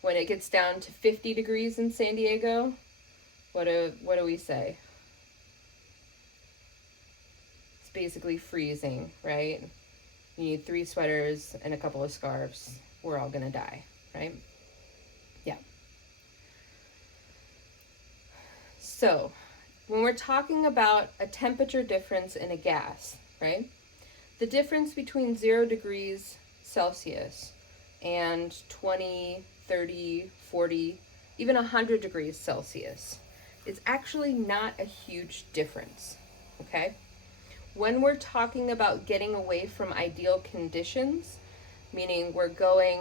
When it gets down to 50 degrees in San Diego, what do we say? basically freezing, right? You need 3 sweaters and a couple of scarves. We're all gonna die, right? Yeah. So, when we're talking about a temperature difference in a gas, right? The difference between 0 degrees Celsius and 20, 30, 40, even 100 degrees Celsius is actually not a huge difference, okay? When we're talking about getting away from ideal conditions, meaning we're going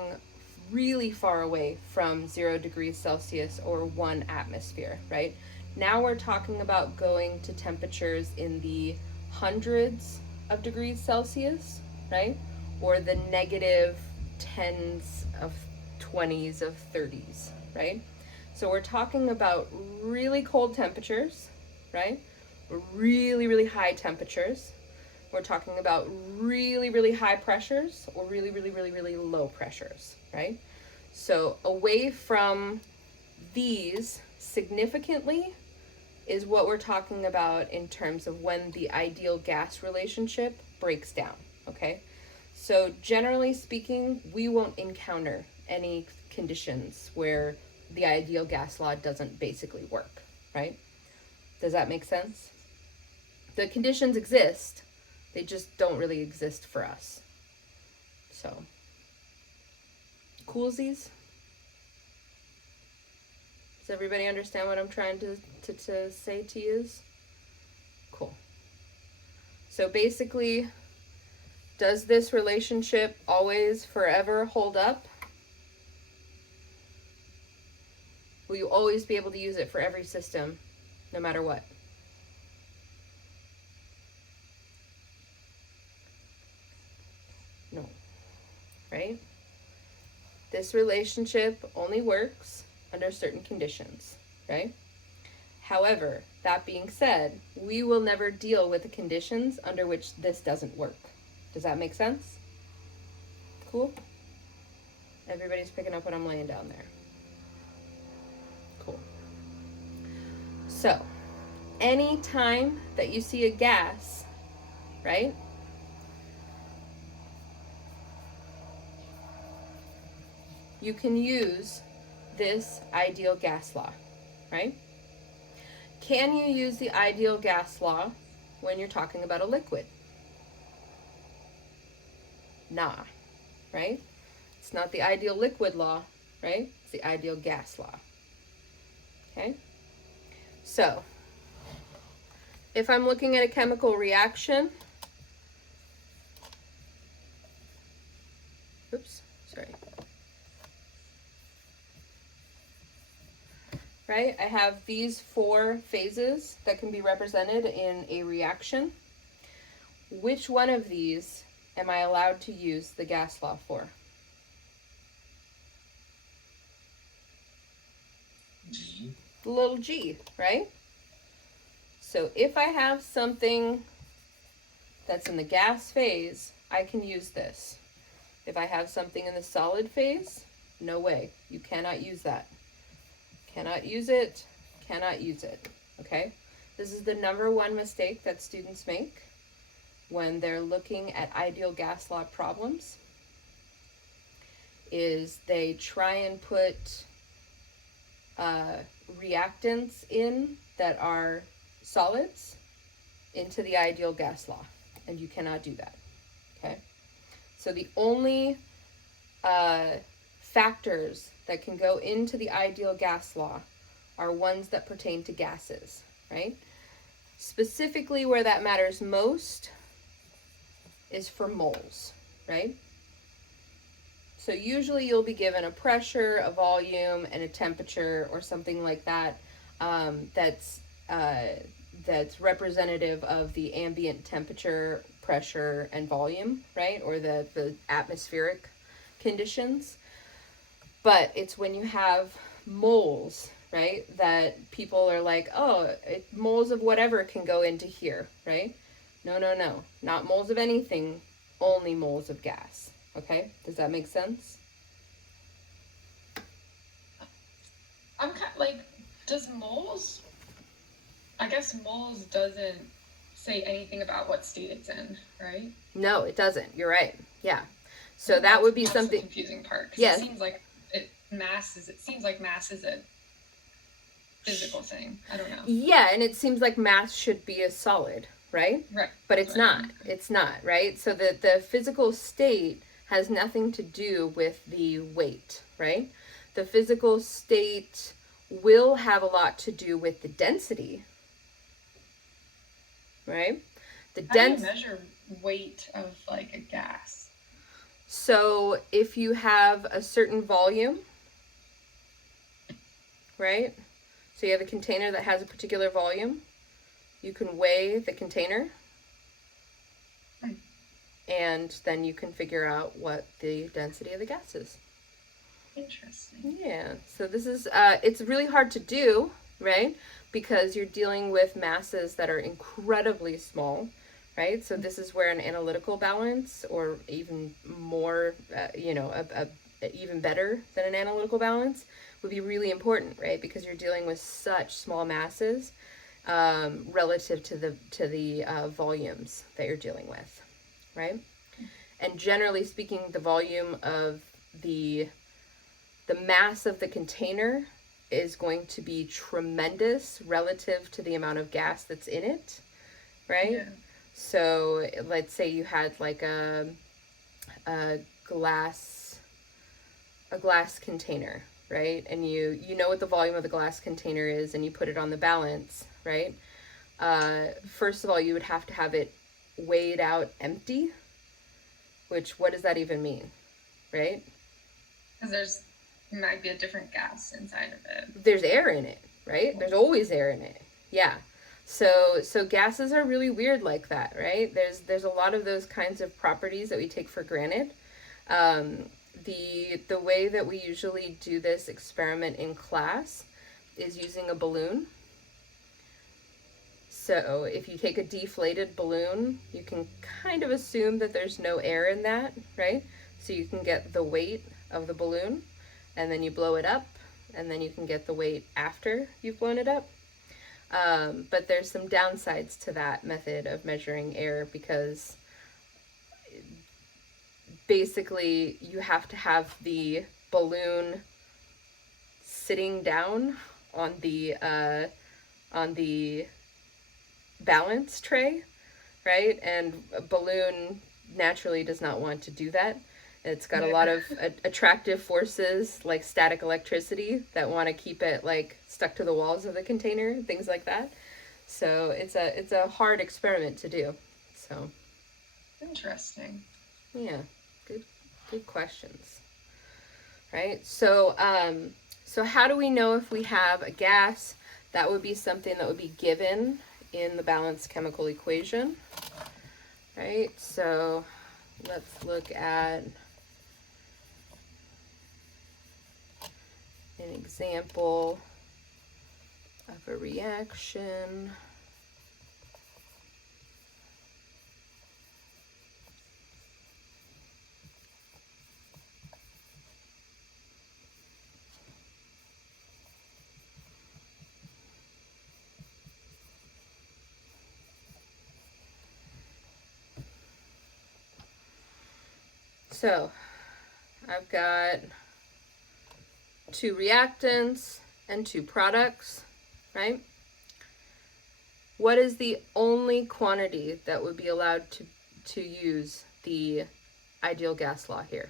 really far away from 0 degrees Celsius or 1 atmosphere, right? Now we're talking about going to temperatures in the hundreds of degrees Celsius, right? Or the negative 10s of 20s of 30s, right? So we're talking about really cold temperatures, right? Really, really high temperatures. We're talking about really, really high pressures or really, really, really, really low pressures, right? So away from these significantly is what we're talking about in terms of when the ideal gas relationship breaks down, okay? So generally speaking, we won't encounter any conditions where the ideal gas law doesn't basically work, right? Does that make sense? The conditions exist, they just don't really exist for us. So, coolsies? Does everybody understand what I'm trying to say to you? Cool. So basically, does this relationship always, forever hold up? Will you always be able to use it for every system, no matter what? No. Right? This relationship only works under certain conditions, right? However, that being said, we will never deal with the conditions under which this doesn't work. Does that make sense? Cool? Everybody's picking up what I'm laying down there. Cool. So, any time that you see a gas, right? You can use this ideal gas law, right? Can you use the ideal gas law when you're talking about a liquid? Nah, right? It's not the ideal liquid law, right? It's the ideal gas law. Okay? So, if I'm looking at a chemical reaction, oops, sorry. Right? I have these 4 phases that can be represented in a reaction. Which one of these am I allowed to use the gas law for? G. The little g, right? So if I have something that's in the gas phase, I can use this. If I have something in the solid phase, no way. You cannot use that. Cannot use it, cannot use it, okay? This is the number 1 mistake that students make when they're looking at ideal gas law problems, is they try and put reactants in that are solids into the ideal gas law, and you cannot do that, okay? So the only factors that can go into the ideal gas law are ones that pertain to gases, right? Specifically where that matters most is for moles, right? So usually you'll be given a pressure, a volume, and a temperature or something like that that's representative of the ambient temperature, pressure, and volume, right? Or the atmospheric conditions. But it's when you have moles, right, that people are like, oh, moles of whatever can go into here, right? No, no, no. Not moles of anything, only moles of gas. Okay? Does that make sense? I'm kind like, does moles, I guess moles doesn't say anything about what state it's in, right? No, it doesn't. You're right. Yeah. So that would be That's something. the confusing part. 'Cause Yes. It seems like mass is a physical thing. I don't know. Yeah, and it seems like mass should be a solid, right? Right. But it's not. It's not, right? So the physical state has nothing to do with the weight, right? The physical state will have a lot to do with the density, right? How do you measure weight of like a gas? So if you have a certain volume, right? So you have a container that has a particular volume, you can weigh the container, and then you can figure out what the density of the gas is. Interesting. Yeah, so this is, it's really hard to do, right? Because you're dealing with masses that are incredibly small, right? So this is where an analytical balance, or even more, even better than an analytical balance, would be really important, right? Because you're dealing with such small masses relative to the volumes that you're dealing with, right? And generally speaking, the volume of the mass of the container is going to be tremendous relative to the amount of gas that's in it, right? Yeah. So let's say you had like a glass container, right? And you know what the volume of the glass container is, and you put it on the balance, right? First of all, you would have to have it weighed out empty, which, what does that even mean, right? Because might be a different gas inside of it. There's air in it, right? There's always air in it. Yeah. So gases are really weird like that, right? There's a lot of those kinds of properties that we take for granted. The way that we usually do this experiment in class is using a balloon. So if you take a deflated balloon, you can kind of assume that there's no air in that, right? So you can get the weight of the balloon, and then you blow it up, and then you can get the weight after you've blown it up. But there's some downsides to that method of measuring air, because basically you have to have the balloon sitting down on the balance tray, right? And a balloon naturally does not want to do that. It's got a lot of attractive forces, like static electricity, that want to keep it like stuck to the walls of the container, things like that. So it's a hard experiment to do. So Interesting. yeah, good questions. Right? So so how do we know if we have a gas? That would be something that would be given in the balanced chemical equation. Right? So let's look at an example of a reaction. So I've got 2 reactants and 2 products, right? What is the only quantity that would be allowed to use the ideal gas law here?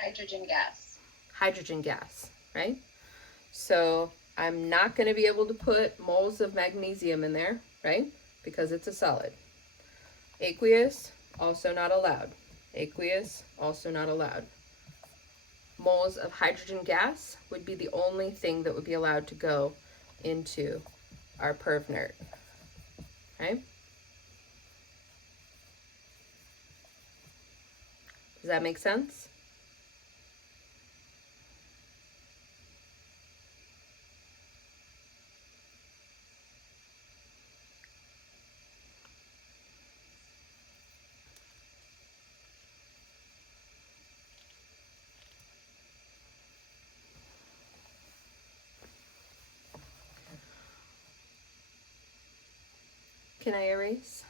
Hydrogen gas. Hydrogen gas, right? So I'm not going to be able to put moles of magnesium in there, right? Because it's a solid. Aqueous, also not allowed. Aqueous, also not allowed. Moles of hydrogen gas would be the only thing that would be allowed to go into our perv nerd. Okay? Does that make sense? Can I erase?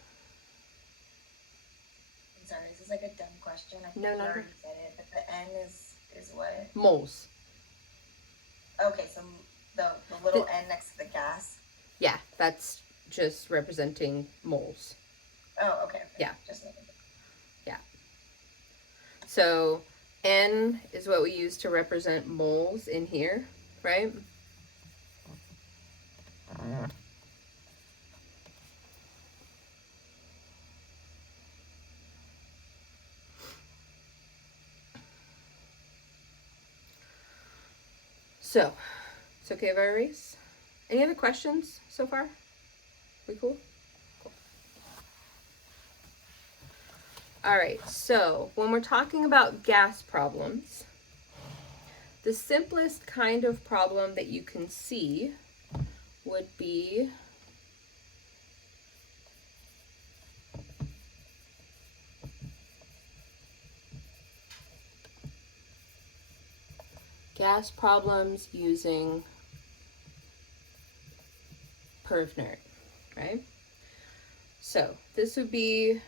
I'm sorry, this is like a dumb question. I think No, you no, no. already said it, but the N is what? Moles. Okay, so the little N next to the gas. Yeah, that's just representing moles. Oh, okay. Yeah. Just like Yeah. So N is what we use to represent moles in here, right? So, it's okay if I erase? Any other questions so far? We cool? Cool. All right, so when we're talking about gas problems, the simplest kind of problem that you can see would be gas problems using PervNerd, right? So this would be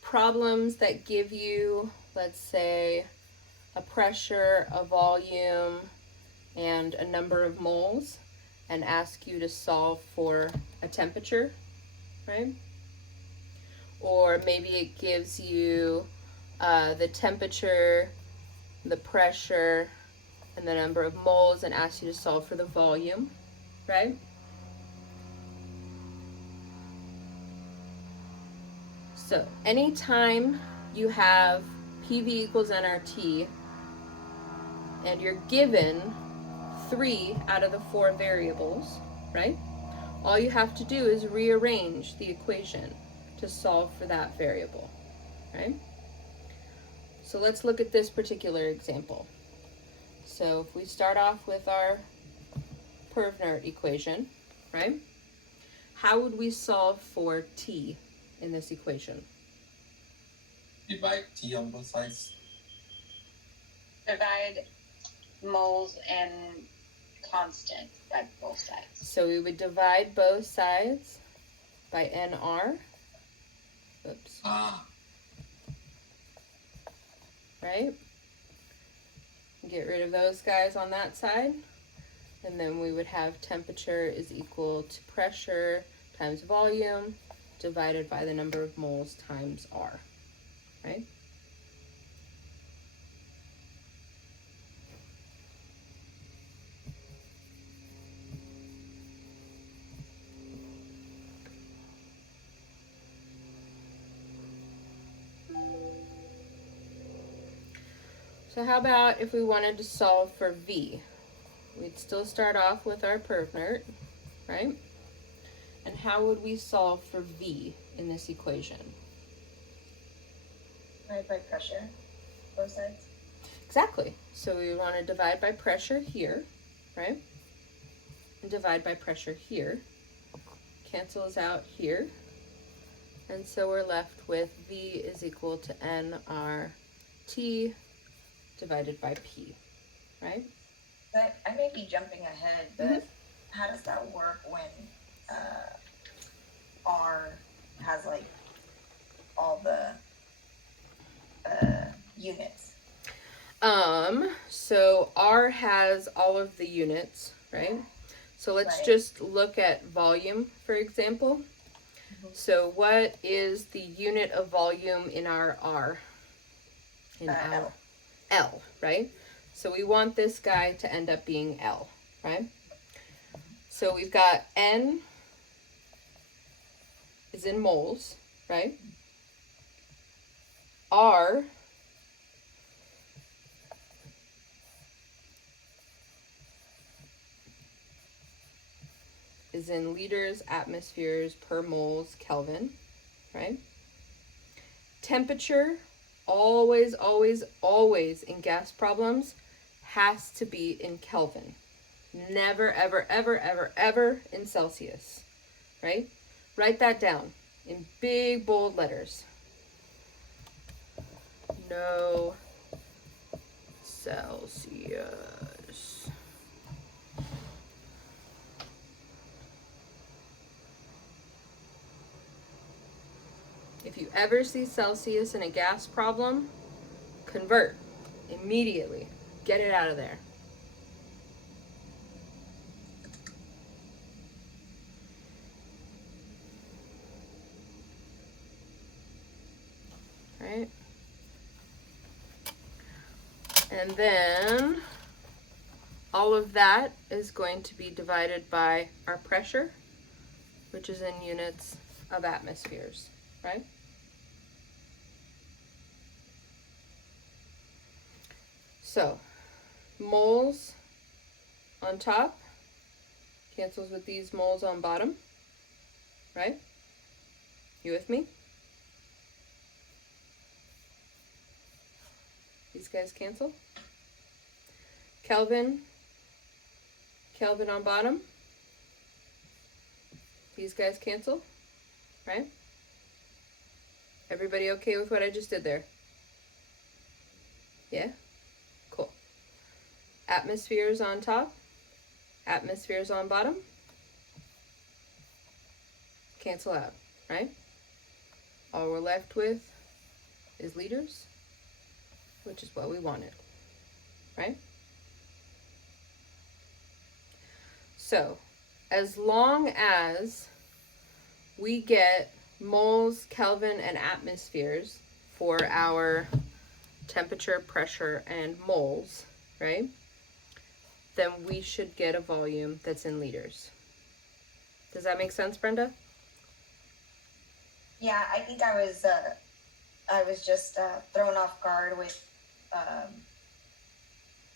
problems that give you, let's say, a pressure, a volume, and a number of moles, and ask you to solve for a temperature, right? Or maybe it gives you the temperature, the pressure, and the number of moles, and asks you to solve for the volume, right? So anytime you have PV equals nRT and you're given 3 out of the 4 variables, right? All you have to do is rearrange the equation to solve for that variable, right? So let's look at this particular example. So if we start off with our PervNerd equation, right? How would we solve for T in this equation? Divide T on both sides. Divide moles and constant by both sides. So we would divide both sides by NR. Oops. Right? Get rid of those guys on that side. And then we would have temperature is equal to pressure times volume divided by the number of moles times R. Right? So how about if we wanted to solve for V? We'd still start off with our PervNerd, right? And how would we solve for V in this equation? divide by pressure, both sides. Exactly. So we want to divide by pressure here, right? And divide by pressure here. Cancels out here. And so we're left with V is equal to nRT divided by P, right? But I may be jumping ahead, but how does that work when R has like all the units? So R has all of the units, right? So let's Right. just look at volume, for example. So what is the unit of volume in our R? In our L. L, right? So we want this guy to end up being L, right? So we've got N is in moles, right? R is in liters, atmospheres per moles, Kelvin, right? Temperature, always, always, always in gas problems, has to be in Kelvin. Never, ever, ever, ever, ever in Celsius, right? Write that down in big, bold letters. No Celsius. If you ever see Celsius in a gas problem, convert immediately. Get it out of there. Right? And then all of that is going to be divided by our pressure, which is in units of atmospheres, right? So, moles on top cancels with these moles on bottom, right? You with me? These guys cancel. Kelvin on bottom. These guys cancel, right? Everybody okay with what I just did there? Yeah? Cool. Atmospheres on top. Atmospheres on bottom. Cancel out, right? All we're left with is liters, which is what we wanted, right? So, as long as we get moles, Kelvin, and atmospheres for our temperature, pressure, and moles, right? Then we should get a volume that's in liters. Does that make sense, Brenda? Yeah, I think I was just thrown off guard with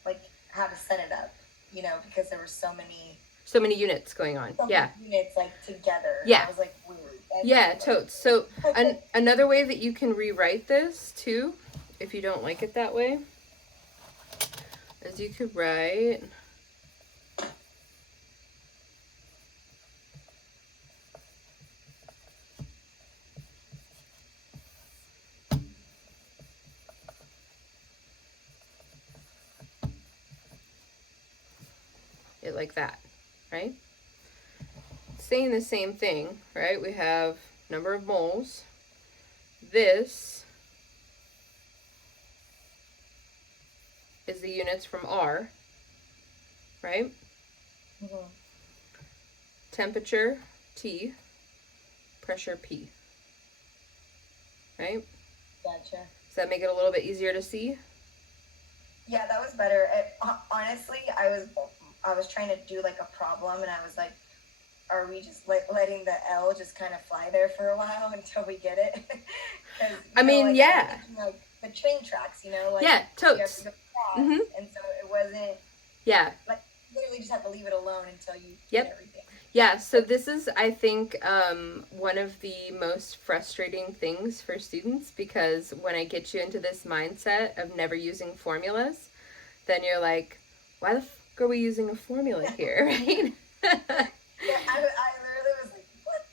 like how to set it up, you know, because there were so many units going on. Yeah. units like together. Yeah. I was like weird. Yeah, totes. So another way that you can rewrite this too, if you don't like it that way, is you could write it like that, right? Saying the same thing, right? We have number of moles. This is the units from R, right? Mm-hmm. Temperature, T. Pressure, P. Right? Gotcha. Does that make it a little bit easier to see? Yeah, that was better. Honestly, I was trying to do like a problem, and I was like, are we just letting the L just kind of fly there for a while until we get it? I mean, like, yeah. Like the train tracks, you know? Like, Yeah, you have totes. to go fast, Mhm. and so it wasn't, Yeah. like, literally just have to leave it alone until you Yep. get everything. Yeah, so this is, I think, one of the most frustrating things for students, because when I get you into this mindset of never using formulas, then you're like, why the fuck are we using a formula here, right? Yeah, I literally was like, what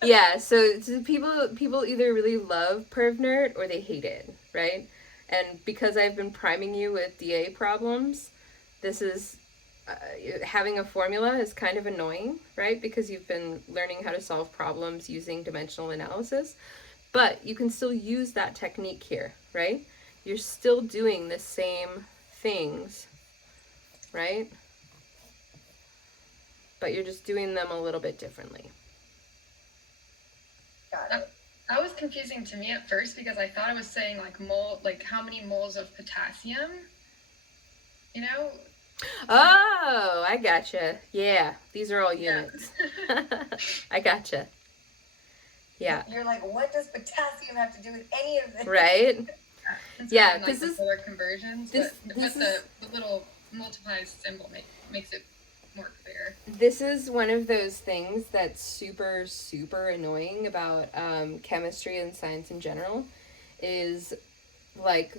the? Yeah, so people either really love PervNerd or they hate it, right? And because I've been priming you with DA problems, this is having a formula is kind of annoying, right? Because you've been learning how to solve problems using dimensional analysis, but you can still use that technique here, right? You're still doing the same things, right? But you're just doing them a little bit differently. Got it. That was confusing to me at first because I thought it was saying like how many moles of potassium, you know? Oh, I gotcha. Yeah, these are all units. I gotcha. Yeah. You're like, what does potassium have to do with any of this? Right? It's Yeah, not this the is- solar conversions, this but is- the little multiply symbol makes it more clear. This is one of those things that's super, super annoying about chemistry and science in general, is like,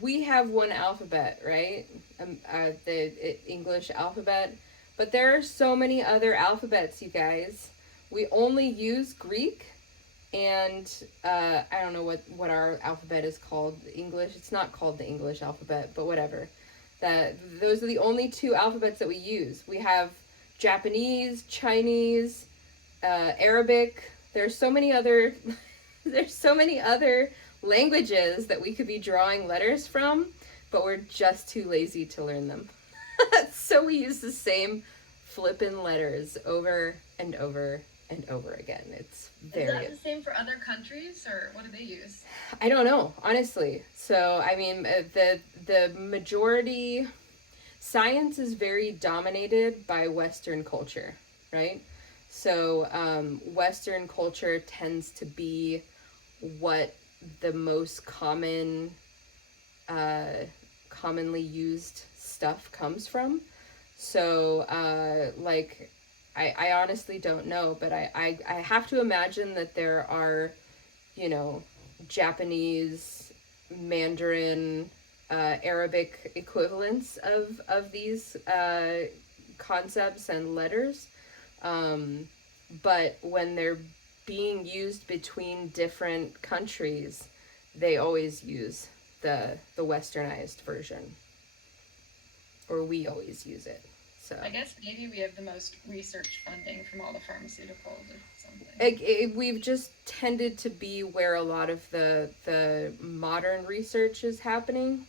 we have one alphabet, right? The English alphabet, but there are so many other alphabets, you guys. We only use Greek, and I don't know what our alphabet is called. English, it's not called the English alphabet, but whatever. Those are the only two alphabets that we use. We have Japanese, Chinese, Arabic. There's so many other There's so many other languages that we could be drawing letters from, but we're just too lazy to learn them. So we use the same flippin' letters over and over and over again. It's very... Is that the same for other countries, or what do they use? I don't know, honestly. So, I mean, the majority... Science is very dominated by Western culture, right? So, Western culture tends to be what the most commonly used stuff comes from. So, like, I honestly don't know, but I have to imagine that there are, you know, Japanese, Mandarin, Arabic equivalents of these concepts and letters. But when they're being used between different countries, they always use the westernized version. Or we always use it. So I guess maybe we have the most research funding from all the pharmaceuticals or something. We've just tended to be where a lot of the modern research is happening.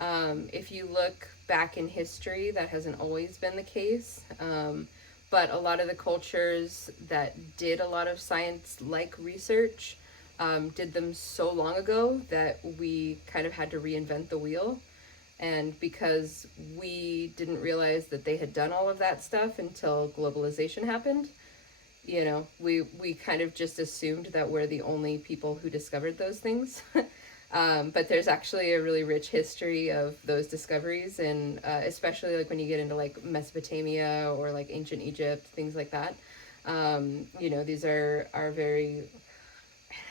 If you look back in history, that hasn't always been the case. But a lot of the cultures that did a lot of science-like research did them so long ago that we kind of had to reinvent the wheel. And because we didn't realize that they had done all of that stuff until globalization happened, you know, we kind of just assumed that we're the only people who discovered those things. But there's actually a really rich history of those discoveries, and especially like when you get into like Mesopotamia or like ancient Egypt, things like that. You know, these are very,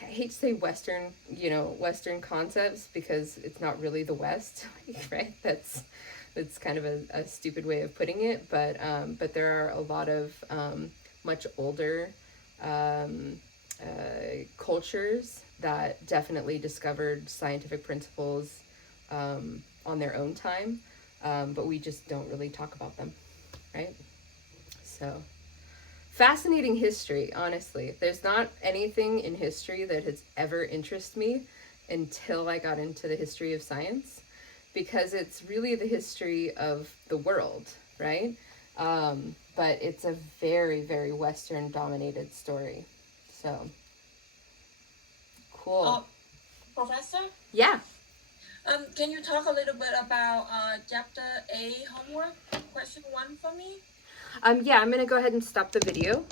I hate to say Western, you know, Western concepts, because it's not really the West, right? That's kind of a stupid way of putting it, but there are a lot of much older cultures that definitely discovered scientific principles on their own time, but we just don't really talk about them, right? So, fascinating history, honestly. There's not anything in history that has ever interested me until I got into the history of science, because it's really the history of the world, right? But it's a very, very Western-dominated story. So, cool. Professor? Yeah. Can you talk a little bit about chapter A homework, question 1 for me? Yeah, I'm gonna go ahead and stop the video.